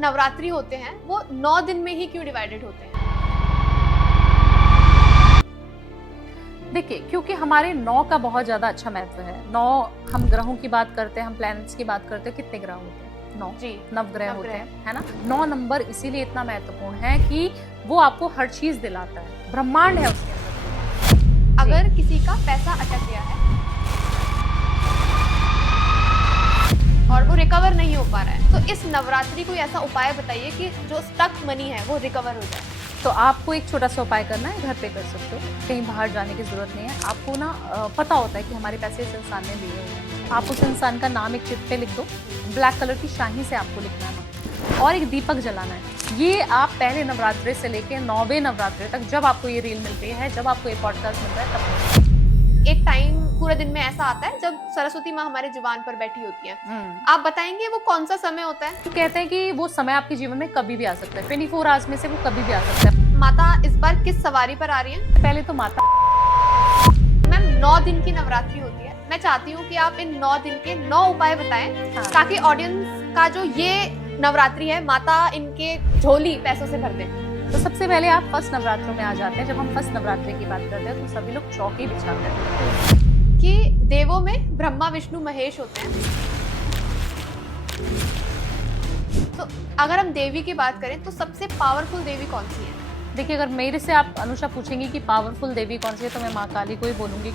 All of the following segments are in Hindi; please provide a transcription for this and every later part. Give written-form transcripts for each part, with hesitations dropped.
नवरात्रि होते हैं वो 9 दिन में ही क्यों डिवाइडेड होते हैं? देखिए, क्योंकि हमारे 9 का बहुत ज्यादा अच्छा महत्व है। 9 हम ग्रहों की बात करते हैं, हम प्लैनेट्स की बात करते हैं, कितने ग्रह होते हैं? 9 जी, नवग्रह होते नवग्रह। हैं, है ना? 9 नंबर इसीलिए इतना महत्वपूर्ण है कि वो आपको हर चीज दिलाता है, ब्रह्मांड है उसके अंदर। अगर किसी का पैसा अटक गया है और वो रिकवर नहीं हो पा रहा है, तो इस नवरात्रि कोई ऐसा उपाय बताइए कि जो स्टक मनी है वो रिकवर हो जाए। तो आपको एक छोटा सा उपाय करना है, घर पे कर सकते हो, कहीं बाहर जाने की जरूरत नहीं है। आपको ना पता होता है कि हमारे पैसे इस इंसान ने लिए हुए हैं। आप उस इंसान का नाम एक चिट पे लिख दो, ब्लैक कलर की शाही से आपको लिखना है और एक दीपक जलाना है। ये आप पहले नवरात्रे से लेके 9वें नवरात्रे तक, जब आपको ये रील मिलती है, जब आपको ये पॉडकास्ट मिलता है, तब एक टाइम पूरे दिन में ऐसा आता है जब सरस्वती माँ हमारे जुबान पर बैठी होती है। आप बताएंगे वो कौन सा समय होता है? तो कहते हैं कि वो समय आपके जीवन में कभी भी आ सकता है, 24 आवर्स में से वो कभी भी आ सकता है। माता इस बार किस सवारी पर आ रही है? पहले तो माता। मैम 9 दिन की नवरात्रि होती है, मैं चाहती हूँ कि आप इन 9 दिन के 9 उपाय बताएं, हाँ। ताकि ऑडियंस का जो ये नवरात्रि है माता इनके झोली पैसों से भर दे। तो सबसे पहले आप फर्स्ट नवरात्रों में आ जाते हैं। जब हम फर्स्ट नवरात्रि की बात करते हैं तो सभी लोग चौकी बिछाते हैं कि देवों में ब्रह्मा विष्णु महेश होते हैं। तो अगर हम देवी की बात करें तो सबसे पावरफुल देवी कौन सी है? देखिए, अगर मेरे से आप अनुषा पूछेंगी कि पावरफुल देवी कौन सी है, तो मैं माँ काली को ही बोलूंगी।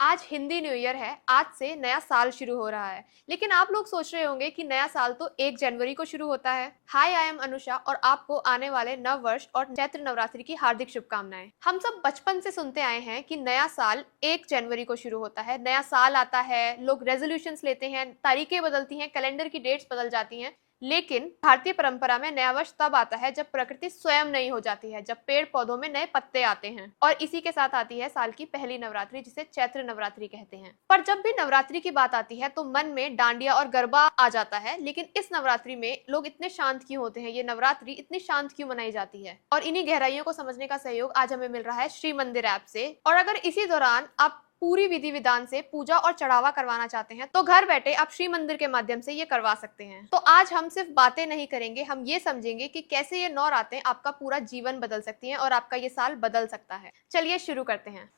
आज हिंदी न्यू ईयर है, आज से नया साल शुरू हो रहा है, लेकिन आप लोग सोच रहे होंगे कि नया साल तो 1 जनवरी को शुरू होता है। हाय, आई एम अनुषा और आपको आने वाले नव वर्ष और चैत्र नवरात्रि की हार्दिक शुभकामनाएं। हम सब बचपन से सुनते आए हैं कि नया साल 1 जनवरी को शुरू होता है, नया साल आता है, लोग रेजोल्यूशंस लेते हैं, तारीखें बदलती हैं, कैलेंडर की डेट्स बदल जाती हैं। लेकिन भारतीय परंपरा में नया वर्ष तब आता है जब प्रकृति स्वयं नई हो जाती है, जब पेड़ पौधों में नए पत्ते आते हैं, और इसी के साथ आती है साल की पहली नवरात्रि, जिसे चैत्र नवरात्रि कहते हैं। पर जब भी नवरात्रि की बात आती है तो मन में डांडिया और गरबा आ जाता है, लेकिन इस नवरात्रि में लोग इतने शांत क्यों होते हैं? ये नवरात्रि इतनी शांत क्यों मनाई जाती है? और इन्हीं गहराइयों को समझने का सहयोग आज हमें मिल रहा है श्री मंदिर ऐप से। और अगर इसी दौरान आप पूरी विधि विधान से पूजा और चढ़ावा करवाना चाहते हैं तो घर बैठे आप श्री मंदिर के माध्यम से ये करवा सकते हैं। तो आज हम सिर्फ बातें नहीं करेंगे, हम ये समझेंगे कि कैसे ये 9 रातें आपका पूरा जीवन बदल सकती हैं और आपका ये साल बदल सकता है। चलिए शुरू करते हैं।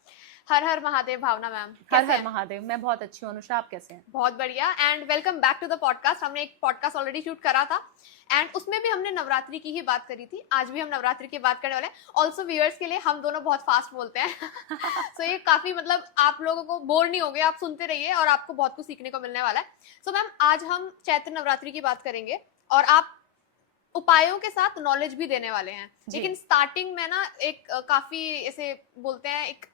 हर हर महादेव भावना मैम, हर कैसे हर हैं? महादेव। मैं बहुत अच्छी हूँ अनुषा, आप कैसे हैं? बहुत बढ़िया and welcome back to the podcast. हमने एक पॉडकास्ट ऑलरेडी शूट करा था एंड उसमें भी हमने नवरात्रि की ही बात करी थी। आज भी हम नवरात्रि की बात करने वाले हैं। ऑल्सो व्यूअर्स के लिए, हम दोनों बहुत फास्ट बोलते हैं सो ये काफी मतलब आप लोगों को बोर नहीं होगे, आप सुनते रहिए और आपको बहुत कुछ सीखने को मिलने वाला है। सो मैम, आज हम चैत्र नवरात्रि की बात करेंगे और आप उपायों के साथ नॉलेज भी देने वाले हैं। लेकिन स्टार्टिंग में ना एक काफी ऐसे बोलते हैं, एक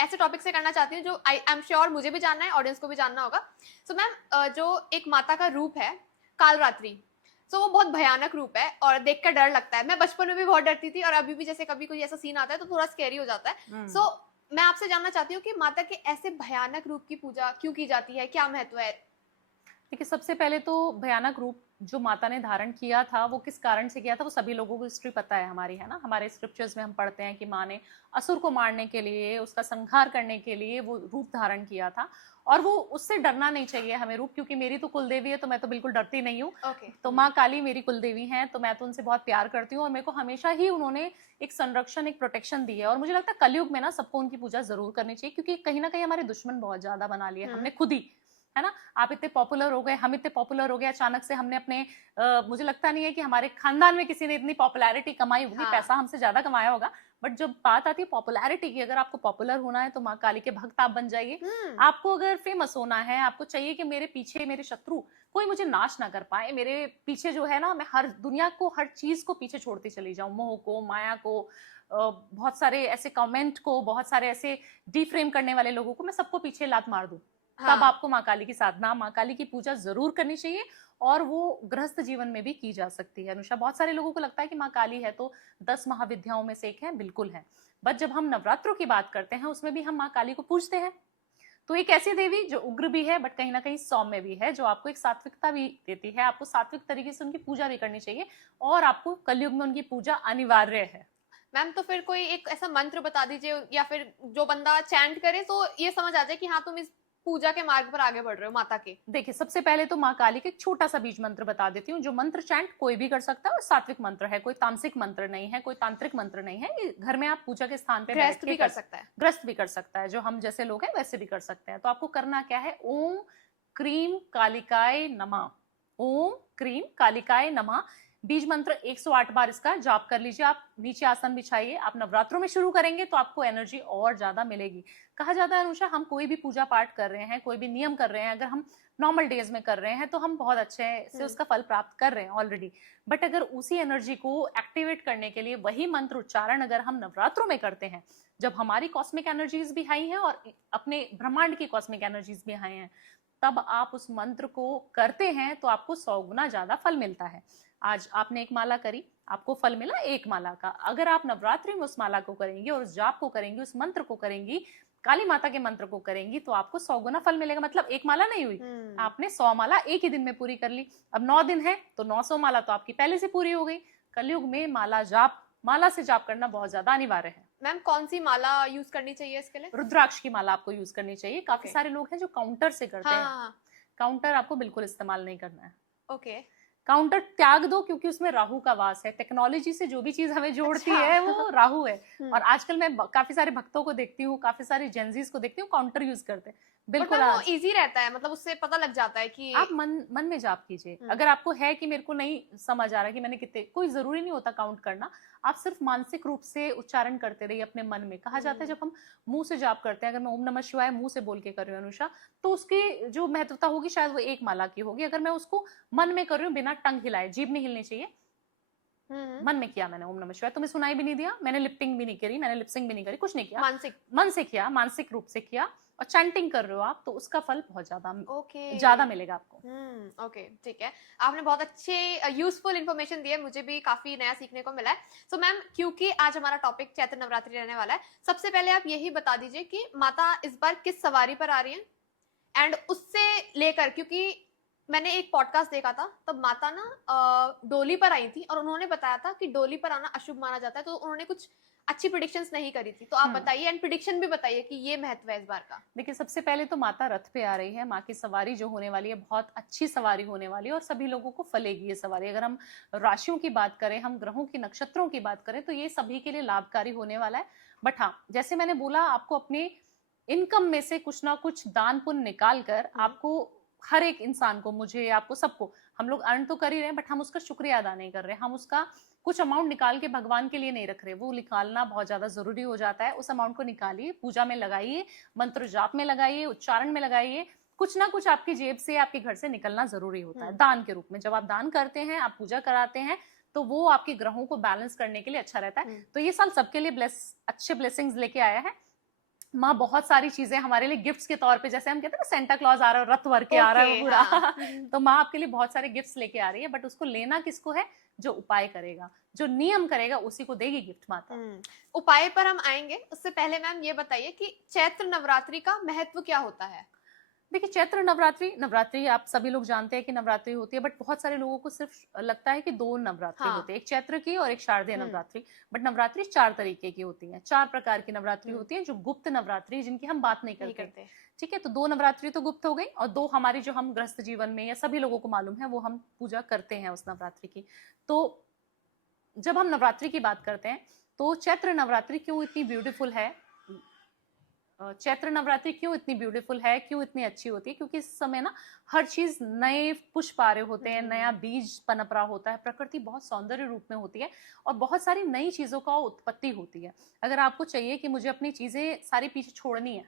ऐसे टॉपिक से करना चाहती हूँ जो आई एम श्योर मुझे भी जानना है, ऑडियंस को भी जानना होगा। सो मैम, जो एक माता का रूप है कालरात्रि, सो वो बहुत भयानक रूप है और देखकर डर लगता है। मैं बचपन में भी बहुत डरती थी और अभी भी जैसे कभी कोई ऐसा सीन आता है तो थोड़ा स्कैरी हो जाता है। सो मैं आपसे जानना चाहती हूँ कि माता के ऐसे भयानक रूप की पूजा क्यों की जाती है, क्या महत्व है? देखिए, सबसे पहले तो भयानक रूप जो माता ने धारण किया था वो किस कारण से किया था, वो सभी लोगों को हिस्ट्री पता है हमारी, है ना? हमारे स्क्रिप्चर्स में हम पढ़ते हैं कि माँ ने असुर को मारने के लिए, उसका संहार करने के लिए वो रूप धारण किया था। और वो उससे डरना नहीं चाहिए हमें रूप, क्योंकि मेरी तो कुलदेवी है तो मैं तो बिल्कुल डरती नहीं हूँ। तो माँ काली मेरी कुलदेवी हैं, तो मैं तो उनसे बहुत प्यार करती हूँ और मेरे को हमेशा ही उन्होंने एक संरक्षण, एक प्रोटेक्शन दी है। और मुझे लगता है कलयुग में ना सबको उनकी पूजा जरूर करनी चाहिए, क्योंकि कहीं ना कहीं हमारे दुश्मन बहुत ज्यादा बना लिए हमने खुद ही, है ना? आप इतने पॉपुलर हो गए, हम इतने पॉपुलर हो गए अचानक से। हमने अपने मुझे लगता नहीं है कि हमारे खानदान में किसी ने इतनी पॉपुलैरिटी कमाई होगी। पैसा हमसे ज्यादा कमाया होगा, बट जब बात आती है पॉपुलैरिटी की, अगर आपको पॉपुलर होना है तो माँ काली के भक्त आप बन जाइए। आपको अगर फेमस होना है, आपको चाहिए कि मेरे पीछे मेरे शत्रु कोई मुझे नाश ना कर पाए, मेरे पीछे जो है ना, मैं हर दुनिया को, हर चीज को पीछे छोड़ती चली जाऊं, मोह को, माया को, बहुत सारे ऐसे कमेंट को, बहुत सारे ऐसे डिफ्रेम करने वाले लोगों को मैं सबको पीछे लात मार दूं, तब आपको माँ काली की साधना, माँ काली की पूजा जरूर करनी चाहिए। और वो गृहस्थ जीवन में भी की जा सकती है। अनुषा, बहुत सारे लोगों को लगता है कि माँ काली है तो 10 महाविद्याओं में से एक है, बिल्कुल है। बट जब हम नवरात्रों की बात करते हैं उसमें भी हम माँ काली को पूजते हैं। तो एक ऐसी देवी जो उग्र भी है बट कहीं ना कहीं सौम्य भी है, जो आपको एक सात्विकता भी देती है। आपको सात्विक तरीके से उनकी पूजा भी करनी चाहिए और आपको कलयुग में उनकी पूजा अनिवार्य है। मैम, तो फिर कोई एक ऐसा मंत्र बता दीजिए, या फिर जो बंदा चैंट करे तो ये समझ आ जाए कि हाँ तुम इस पूजा के मार्ग पर आगे बढ़ रहे हो माता के? देखिए, सबसे पहले तो माँ काली का एक छोटा सा बीज मंत्र बता देती हूँ, जो मंत्र चैंट कोई भी कर सकता है और सात्विक मंत्र है, कोई तामसिक मंत्र नहीं है, कोई तांत्रिक मंत्र नहीं है। ये घर में आप पूजा के स्थान पे बैठ गृहस्थ के भी कर सकता है? गृहस्थ भी कर सकता है, जो हम जैसे लोग हैं वैसे भी कर सकते हैं। तो आपको करना क्या है, ओम क्रीम कालिकाय नमः, ओम क्रीम कालिकाय नमः बीज मंत्र 108 बार इसका जाप कर लीजिए। आप नीचे आसन बिछाइए। आप नवरात्रों में शुरू करेंगे तो आपको एनर्जी और ज्यादा मिलेगी। कहा जाता है अनुषा, हम कोई भी पूजा पाठ कर रहे हैं, कोई भी नियम कर रहे हैं, अगर हम नॉर्मल डेज में कर रहे हैं तो हम बहुत अच्छे से उसका फल प्राप्त कर रहे हैं ऑलरेडी। बट अगर उसी एनर्जी को एक्टिवेट करने के लिए वही मंत्र उच्चारण अगर हम नवरात्रों में करते हैं, जब हमारी कॉस्मिक एनर्जीज भी हाई हैं और अपने ब्रह्मांड की कॉस्मिक एनर्जीज भी हाई हैं, तब आप उस मंत्र को करते हैं तो आपको 100 गुना ज्यादा फल मिलता है। आज आपने एक माला करी, आपको फल मिला एक माला का। अगर आप नवरात्रि में उस माला को करेंगी और उस जाप को करेंगी, उस मंत्र को करेंगी, काली माता के मंत्र को करेंगी, तो आपको 100 गुना फल मिलेगा। मतलब एक माला नहीं हुई, आपने 100 माला एक ही दिन में पूरी कर ली। अब 9 दिन है तो 900 माला तो आपकी पहले से पूरी हो गई। कलयुग में माला से जाप करना बहुत ज्यादा अनिवार्य है। मैम कौन सी माला यूज करनी चाहिए इसके लिए? रुद्राक्ष की माला आपको यूज करनी चाहिए। काफी सारे लोग हैं जो काउंटर से करते हैं। हाँ। काउंटर आपको बिल्कुल इस्तेमाल नहीं करना है। ओके। काउंटर त्याग दो, क्योंकि उसमें राहु का वास है। टेक्नोलॉजी से जो भी चीज हमें जोड़ती अच्छा। है वो राहु है। और आजकल मैं काफी सारे भक्तों को देखती हूँ, काफी सारे जेंजीज को देखती हूँ, काउंटर यूज करते हैं। बिल्कुल वो इजी रहता है, मतलब उससे पता लग जाता है कि आप मन में जाप कीजिए। अगर आपको है कि मेरे को नहीं समझ आ रहा कि मैंने कितने, कोई जरूरी नहीं होता काउंट करना, आप सिर्फ मानसिक रूप से उच्चारण करते रहिए अपने मन में। कहा जाता है जब हम मुंह से जाप करते हैं, अगर मैं ओम नमः शिवाय मुंह से बोल के कर रही हूँ अनुषा, तो उसकी जो महत्वता होगी शायद वो एक माला की होगी। अगर मैं उसको मन में कर रही हूँ बिना टंग हिलाए, जीभ नहीं हिलनी चाहिए, मन में किया मैंने ओम नमः शिवाय, तुम्हें सुनाई भी नहीं दिया, मैंने लिपटिंग भी नहीं करी, मैंने लिपसिंग भी नहीं करी, कुछ नहीं किया, मन से किया, मानसिक रूप से किया और चैंटिंग कर रहे हो आप, तो उसका फल बहुत ज्यादा मिलेगा आपको। ओके, ठीक है। आपने बहुत अच्छे यूजफुल इन्फॉर्मेशन दी है, मुझे भी काफी नया सीखने को मिला है। सो मैम, क्योंकि आज हमारा टॉपिक चैत्र नवरात्रि रहने वाला है, सबसे पहले आप यही बता दीजिए कि माता इस बार किस सवारी पर आ रही है, एंड उससे लेकर, क्योंकि मैंने एक पॉडकास्ट देखा था तब माता ना डोली पर आई थी और उन्होंने बताया था कि डोली पर आना अशुभ माना जाता है, तो उन्होंने कुछ अच्छी प्रिडिक्शंस नहीं करी थी। तो आप बताइए एंड प्रिडिक्शन भी बताइए कि ये महत्व है इस बार का। देखिए, सबसे पहले तो माता रथ पे आ रही है। माँ की सवारी जो होने वाली है बहुत अच्छी सवारी होने वाली है और सभी लोगों को फलेगी ये सवारी। अगर हम राशियों की बात करें, हम ग्रहों की, नक्षत्रों की बात करें, तो ये सभी के लिए लाभकारी होने वाला है। बट हाँ, जैसे मैंने बोला, आपको अपने इनकम में से कुछ ना कुछ दान पुण्य निकाल कर आपको, हर एक इंसान को, मुझे, आपको, सबको, हम लोग अर्न तो कर ही रहे हैं बट हम उसका शुक्रिया अदा नहीं कर रहे। हम उसका कुछ अमाउंट निकाल के भगवान के लिए नहीं रख रहे, वो निकालना बहुत ज्यादा जरूरी हो जाता है। उस अमाउंट को निकालिए, पूजा में लगाइए, मंत्र जाप में लगाइए, उच्चारण में लगाइए। कुछ ना कुछ आपकी जेब से, आपके घर से निकलना जरूरी होता है दान के रूप में। जब आप दान करते हैं, आप पूजा कराते हैं, तो वो आपके ग्रहों को बैलेंस करने के लिए अच्छा रहता है। तो ये साल सबके लिए अच्छे ब्लेसिंग्स लेके आया है। माँ बहुत सारी चीजें हमारे लिए गिफ्ट्स के तौर पे, जैसे हम कहते हैं ना सेंटा क्लॉज आ रहा है, रथ भर के आ रहा है पूरा, तो माँ आपके लिए बहुत सारे गिफ्ट्स लेके आ रही है। बट उसको लेना किसको है? जो उपाय करेगा, जो नियम करेगा, उसी को देगी गिफ्ट माता। उपाय पर हम आएंगे, उससे पहले मैम ये बताइए कि चैत्र नवरात्रि का महत्व क्या होता है? देखिए, चैत्र नवरात्रि आप सभी लोग जानते हैं कि नवरात्रि होती है, बट बहुत सारे लोगों को सिर्फ लगता है कि 2 नवरात्रि होती है, एक चैत्र की और एक शारदीय नवरात्रि। बट नवरात्रि 4 तरीके की होती है, 4 प्रकार की नवरात्रि होती है, जो गुप्त नवरात्रि, जिनकी हम बात नहीं करते। ठीक है, तो 2 नवरात्रि तो गुप्त हो गई और 2 हमारी जो हम गृहस्थ जीवन में या सभी लोगों को मालूम है, वो हम पूजा करते हैं उस नवरात्रि की। तो जब हम नवरात्रि की बात करते हैं, तो चैत्र नवरात्रि क्यों इतनी ब्यूटीफुल है, चैत्र नवरात्रि क्यों इतनी ब्यूटीफुल है, क्यों इतनी अच्छी होती है? क्योंकि इस समय ना हर चीज नए पुष्प आ रहे होते हैं, नया बीज पनप रहा होता है, प्रकृति बहुत सौंदर्य रूप में होती है और बहुत सारी नई चीजों का उत्पत्ति होती है। अगर आपको चाहिए कि मुझे अपनी चीजें सारी पीछे छोड़नी है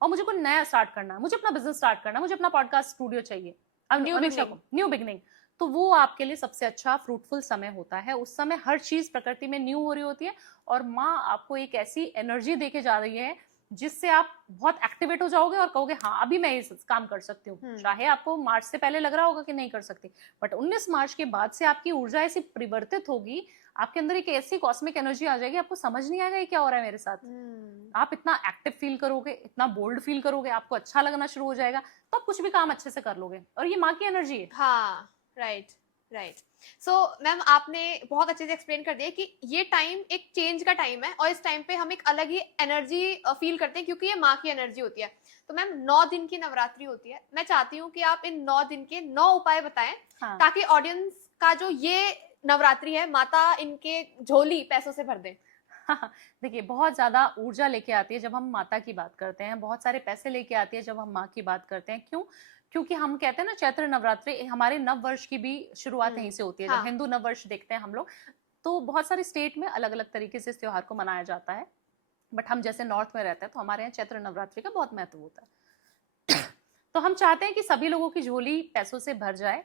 और मुझे कोई नया स्टार्ट करना है, मुझे अपना बिजनेस स्टार्ट करना है, मुझे अपना पॉडकास्ट स्टूडियो चाहिए, अब न्यू बिगनिंग, तो वो आपके लिए सबसे अच्छा फ्रूटफुल समय होता है। उस समय हर चीज प्रकृति में न्यू हो रही होती है और माँ आपको एक ऐसी एनर्जी देके जा रही है जिससे आप बहुत एक्टिवेट हो जाओगे और कहोगे हाँ, अभी मैं ये काम कर सकती हूँ। चाहे आपको मार्च से पहले लग रहा होगा कि नहीं कर सकती, बट 19 मार्च के बाद से आपकी ऊर्जा ऐसी परिवर्तित होगी, आपके अंदर एक ऐसी कॉस्मिक एनर्जी आ जाएगी, आपको समझ नहीं आएगा ये क्या हो रहा है मेरे साथ। आप इतना एक्टिव फील करोगे, इतना बोल्ड फील करोगे, आपको अच्छा लगना शुरू हो जाएगा, तो आप कुछ भी काम अच्छे से कर लोगे। और ये माँ की एनर्जी है। हाँ, राइट। राइट। सो मैम आपने बहुत अच्छे से एक्सप्लेन कर दिया कि ये टाइम एक चेंज का टाइम है और इस टाइम पे हम एक अलग ही एनर्जी फील करते हैं क्योंकि ये माँ की एनर्जी होती है। तो मैम 9 दिन की नवरात्रि होती है, मैं चाहती हूँ कि आप इन 9 दिन के 9 उपाय बताएं हाँ। ताकि ऑडियंस का जो ये नवरात्रि है माता इनके झोली पैसों से भर दे। हाँ, देखिए बहुत ज्यादा ऊर्जा लेके आती है जब हम माता की बात करते हैं, बहुत सारे पैसे लेके आती है जब हम माँ की बात करते हैं। क्यों? क्योंकि हम कहते हैं ना, चैत्र नवरात्रि हमारे नव वर्ष की भी शुरुआत यहीं से होती है। जब हाँ। हिंदू नव वर्ष देखते हैं हम लोग, तो बहुत सारे स्टेट में अलग अलग तरीके से इस त्योहार को मनाया जाता है, बट हम जैसे नॉर्थ में रहते हैं तो हमारे यहाँ चैत्र नवरात्रि का बहुत महत्व होता है। तो हम चाहते हैं कि सभी लोगों की झोली पैसों से भर जाए।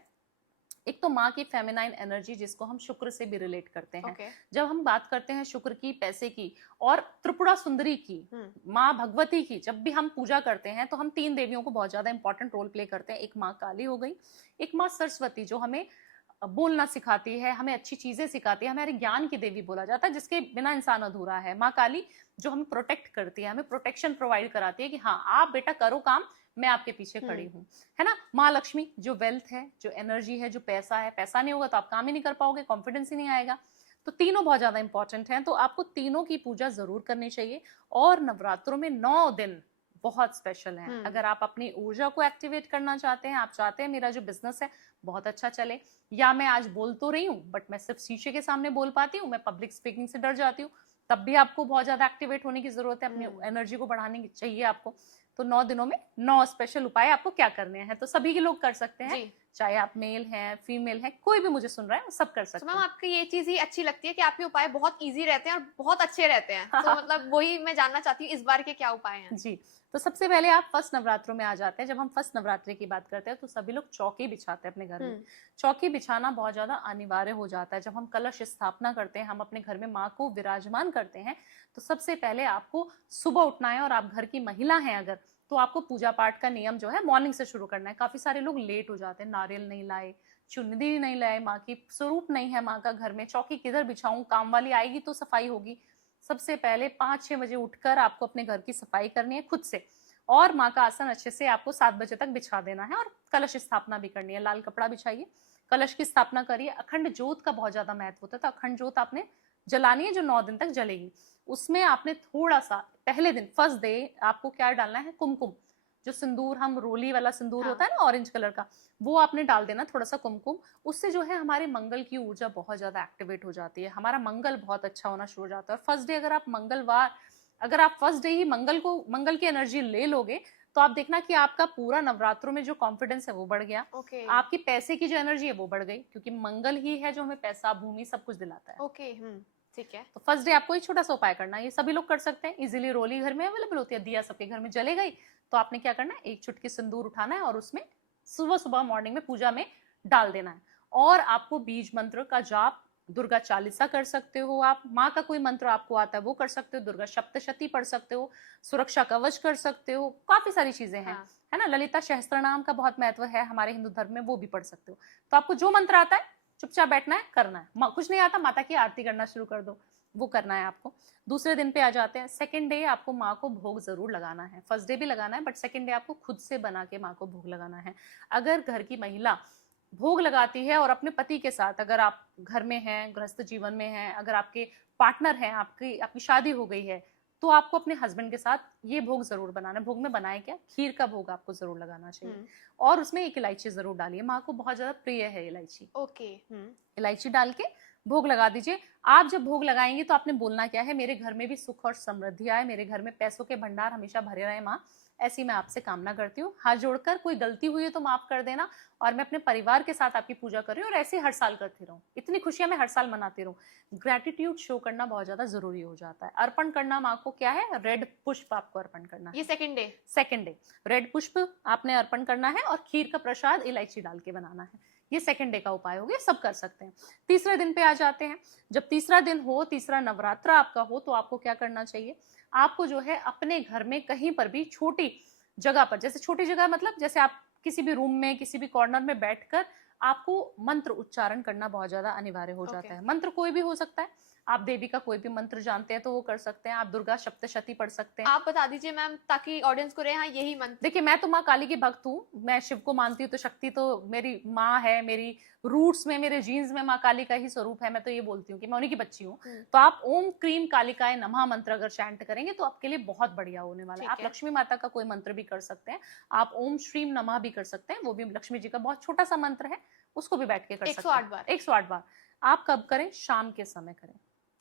एक तो माँ की फेमिनाइन एनर्जी, जिसको हम शुक्र से भी रिलेट करते हैं। ओके। जब हम बात करते हैं शुक्र की, पैसे की और त्रिपुरा सुंदरी की, माँ भगवती की, जब भी हम पूजा करते हैं तो हम 3 देवियों को बहुत ज्यादा इंपॉर्टेंट रोल प्ले करते हैं। एक माँ काली हो गई, एक माँ सरस्वती जो हमें बोलना सिखाती है, हमें अच्छी चीजें सिखाती है, हमारे ज्ञान की देवी बोला जाता है, जिसके बिना इंसान अधूरा है। माँ काली जो हमें प्रोटेक्ट करती है, हमें प्रोटेक्शन प्रोवाइड कराती है कि हाँ आप बेटा करो काम, मैं आपके पीछे खड़ी हूँ, है ना। माँ लक्ष्मी जो वेल्थ है, जो एनर्जी है, जो पैसा है, पैसा नहीं होगा तो आप काम ही नहीं कर पाओगे, कॉन्फिडेंस ही नहीं आएगा। तो तीनों बहुत ज्यादा इंपॉर्टेंट हैं, तो आपको तीनों की पूजा जरूर करनी चाहिए। और नवरात्रों में 9 दिन बहुत स्पेशल हैं। अगर आप अपनी ऊर्जा को एक्टिवेट करना चाहते हैं, आप चाहते हैं मेरा जो बिजनेस है बहुत अच्छा चले, या मैं आज बोल तो रही हूँ बट मैं सिर्फ शीशे के सामने बोल पाती हूँ, मैं पब्लिक स्पीकिंग से डर जाती हूँ, तब भी आपको बहुत ज्यादा एक्टिवेट होने की जरूरत है, अपनी एनर्जी को बढ़ाने की चाहिए आपको। तो 9 दिनों में 9 स्पेशल उपाय आपको क्या करने हैं, तो सभी के लोग कर सकते हैं, चाहे आप मेल हैं, फीमेल हैं, कोई भी मुझे सुन रहा है, सब कर सकते हैं। मैम आपकी ये चीज ही अच्छी लगती है कि आपके उपाय बहुत इजी रहते हैं और बहुत अच्छे रहते हैं। तो मतलब वही मैं जानना चाहती हूँ इस बार के क्या उपाय हैं। जी, तो सबसे पहले आप फर्स्ट नवरात्रों में आ जाते हैं। जब हम फर्स्ट नवरात्रि की बात करते हैं तो सभी लोग चौकी बिछाते हैं अपने घर में। चौकी बिछाना बहुत ज्यादा अनिवार्य हो जाता है। जब हम कलश स्थापना करते हैं, हम अपने घर में माँ को विराजमान करते हैं, तो सबसे पहले आपको सुबह उठना है। और आप घर की महिला हैं अगर, तो आपको पूजा पाठ का नियम जो है मॉर्निंग से शुरू करना है। काफी सारे लोग लेट हो जाते हैं, नारियल नहीं लाए, चुनरी नहीं लाए, माँ की स्वरूप नहीं है माँ का घर में, चौकी किधर बिछाऊं, काम वाली आएगी तो सफाई होगी। सबसे पहले 5-6 बजे उठकर आपको अपने घर की सफाई करनी है खुद से, और माँ का आसन अच्छे से आपको 7 बजे तक बिछा देना है, और कलश स्थापना भी करनी है। लाल कपड़ा बिछाइए, कलश की स्थापना करिए। अखंड जोत का बहुत ज्यादा महत्व होता है, तो अखंड जोत आपने जलानी है जो 9 दिन तक जलेगी। उसमें आपने थोड़ा सा पहले दिन फर्स्ट डे आपको क्या डालना है, कुमकुम, जो सिंदूर, हम रोली वाला सिंदूर होता है ना ऑरेंज कलर का, वो आपने डाल देना थोड़ा सा कुमकुम। उससे जो है हमारे मंगल की ऊर्जा बहुत ज्यादा एक्टिवेट हो जाती है, हमारा मंगल बहुत अच्छा होना शुरू हो जाता है। फर्स्ट डे अगर आप फर्स्ट डे ही मंगल की एनर्जी ले लोगे, तो आप देखना कि आपका पूरा नवरात्रों में जो कॉन्फिडेंस है वो बढ़ गया। आपकी पैसे की जो एनर्जी है वो बढ़ गई, क्योंकि मंगल ही है जो हमें पैसा, भूमि, सब कुछ दिलाता है। ठीक है। तो फर्स्ट डे आपको ये छोटा सा उपाय करना है, ये सभी लोग कर सकते हैं इजीली। रोली घर में अवेलेबल होती है, दिया सबके घर में जले गई, तो आपने क्या करना है, एक चुटकी सिंदूर उठाना है और उसमें सुबह सुबह मॉर्निंग में पूजा में डाल देना है। और आपको बीज मंत्र का जाप, दुर्गा चालीसा कर सकते हो आप, माँ का कोई मंत्र आपको आता है वो कर सकते हो, दुर्गा सप्तशती पढ़ सकते हो, सुरक्षा कवच कर सकते हो, काफी सारी चीजें हैं, है ना। ललिता सहस्त्रनाम का बहुत महत्व है हमारे हिंदू धर्म में, वो भी पढ़ सकते हो। तो आपको जो मंत्र आता है चुपचाप बैठना है, करना है। कुछ नहीं आता, माता की आरती करना शुरू कर दो, वो करना है आपको। दूसरे दिन पे आ जाते हैं, सेकंड डे आपको माँ को भोग जरूर लगाना है। फर्स्ट डे भी लगाना है, बट सेकंड डे आपको खुद से बना के माँ को भोग लगाना है। अगर घर की महिला भोग लगाती है और अपने पति के साथ, अगर आप घर में हैं, गृहस्थ जीवन में हैं, अगर आपके पार्टनर हैं, आपकी शादी हो गई है, तो आपको अपने हस्बैंड के साथ ये भोग जरूर बनाना है। भोग में बनाए क्या, खीर का भोग आपको जरूर लगाना चाहिए। और उसमें एक इलायची जरूर डालिए, माँ को बहुत ज्यादा प्रिय है इलायची। इलायची डाल के भोग लगा दीजिए। आप जब भोग लगाएंगे तो आपने बोलना क्या है, मेरे घर में भी सुख और समृद्धि आए, मेरे घर में पैसों के भंडार हमेशा भरे रहे माँ, ऐसी मैं आपसे कामना करती हूँ। हाथ जोड़कर, कोई गलती हुई है तो माफ कर देना, और मैं अपने परिवार के साथ आपकी पूजा कर रही हूँ, और ऐसे हर साल करती रहूँ, इतनी खुशियां मैं हर साल मनाती रहूँ। ग्रेटिट्यूड शो करना बहुत ज्यादा जरूरी हो जाता है। अर्पण करना माँ को क्या है, रेड पुष्प आपको अर्पण करना है। ये सेकंड डे रेड पुष्प आपने अर्पण करना है, और खीर का प्रसाद इलायची डाल के बनाना है। ये सेकंड डे का उपाय हो गया, सब कर सकते हैं। तीसरे दिन पे आ जाते हैं। जब तीसरा दिन हो, तीसरा नवरात्र आपका हो, तो आपको क्या करना चाहिए, आपको जो है अपने घर में कहीं पर भी छोटी जगह पर, जैसे छोटी जगह मतलब जैसे आप किसी भी रूम में, किसी भी कॉर्नर में बैठकर आपको मंत्र उच्चारण करना बहुत ज्यादा अनिवार्य हो जाता है। मंत्र कोई भी हो सकता है, आप देवी का कोई भी मंत्र जानते हैं तो वो कर सकते हैं, आप दुर्गा सप्तशती पढ़ सकते हैं। आप बता दीजिए मैम, ताकि ऑडियंस को रहे हाँ यही मंत्र। देखिए, मैं तो माँ काली की भक्त हूँ, मैं शिव को मानती हूँ, तो शक्ति तो मेरी माँ है, मेरी रूट्स में, मेरे जीन्स में माँ काली का ही स्वरूप है, मैं तो ये बोलती हूँ कि मैं उन्हीं की बच्ची हूँ। तो आप ओम क्रीम कालिकाय नमः मंत्र अगर चैंट करेंगे तो आपके लिए बहुत बढ़िया होने वाला है। ठीक आप है। लक्ष्मी माता का कोई मंत्र भी कर सकते हैं, आप ओम श्रीम नमः भी कर सकते हैं, वो भी लक्ष्मी जी का बहुत छोटा सा मंत्र है, उसको भी बैठ के कर सकते 108 हैं बार। 108 बार। आप कब करें? शाम के समय करें,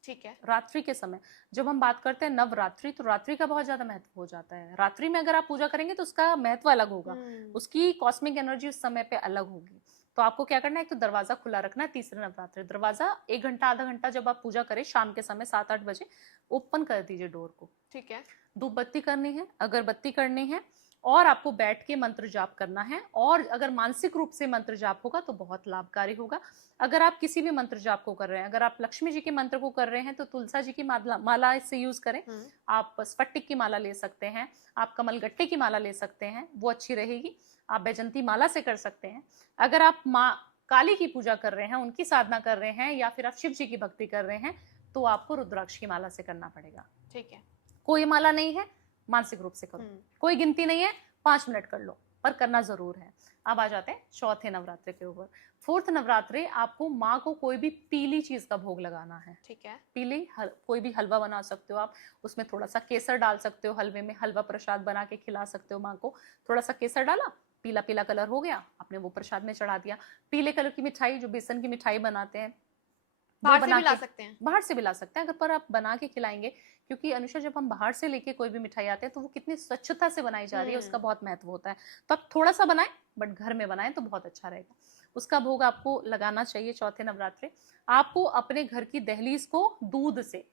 ठीक है। रात्रि के समय। जब हम बात करते हैं नवरात्रि, तो रात्रि का बहुत ज्यादा महत्व हो जाता है। रात्रि में अगर आप पूजा करेंगे तो उसका महत्व अलग होगा, उसकी कॉस्मिक एनर्जी उस समय पे अलग होगी। तो आपको क्या करना है, एक तो दरवाजा खुला रखना है। तीसरे नवरात्रि दरवाजा 1 घंटा आधा घंटा जब आप पूजा करें शाम के समय 7-8 बजे ओपन कर दीजिए डोर को। ठीक है। धूप बत्ती करनी है, अगरबत्ती करनी है, और आपको बैठ के मंत्र जाप करना है। और अगर मानसिक रूप से मंत्र जाप होगा तो बहुत लाभकारी होगा। अगर आप किसी भी मंत्र जाप को कर रहे हैं, अगर आप लक्ष्मी जी के मंत्र को कर रहे हैं तो तुलसा जी की माला इससे यूज करें। आप स्फटिक की माला ले सकते हैं, आप कमलगट्टे की माला ले सकते हैं, वो अच्छी रहेगी। आप बैजंती माला से कर सकते हैं। अगर आप माँ काली की पूजा कर रहे हैं, उनकी साधना कर रहे हैं, या फिर आप शिव जी की भक्ति कर रहे हैं, तो आपको रुद्राक्ष की माला से करना पड़ेगा। ठीक है। कोई माला नहीं है, मानसिक रूप से करो, कोई गिनती नहीं है, 5 मिनट कर लो, पर करना जरूर है। अब आ जाते हैं चौथे नवरात्रे के ऊपर। 4th नवरात्रे आपको माँ को कोई भी पीली चीज का भोग लगाना है। ठीक है। पीली कोई भी हलवा बना सकते हो आप, उसमें थोड़ा सा केसर डाल सकते हो, हलवे में हलवा प्रसाद बना के खिला सकते हो माँ को। थोड़ा सा केसर डाला, पीला पीला कलर हो गया, आपने वो प्रसाद में चढ़ा दिया। पीले कलर की मिठाई, जो बेसन की मिठाई बनाते हैं, बाहर से भी ला सकते हैं। बाहर से भी ला सकते हैं, अगर पर आप बना के खिलाएंगे, क्योंकि अनुषा जब हम बाहर से लेके कोई भी मिठाई आते हैं तो वो कितनी स्वच्छता से बनाई जा रही है, उसका बहुत महत्व होता है। तो आप थोड़ा सा बनाएं, बट घर में बनाएं तो बहुत अच्छा रहेगा। उसका भोग आपको लगाना चाहिए चौथे नवरात्रे। आपको अपने घर की दहलीज को दूध से,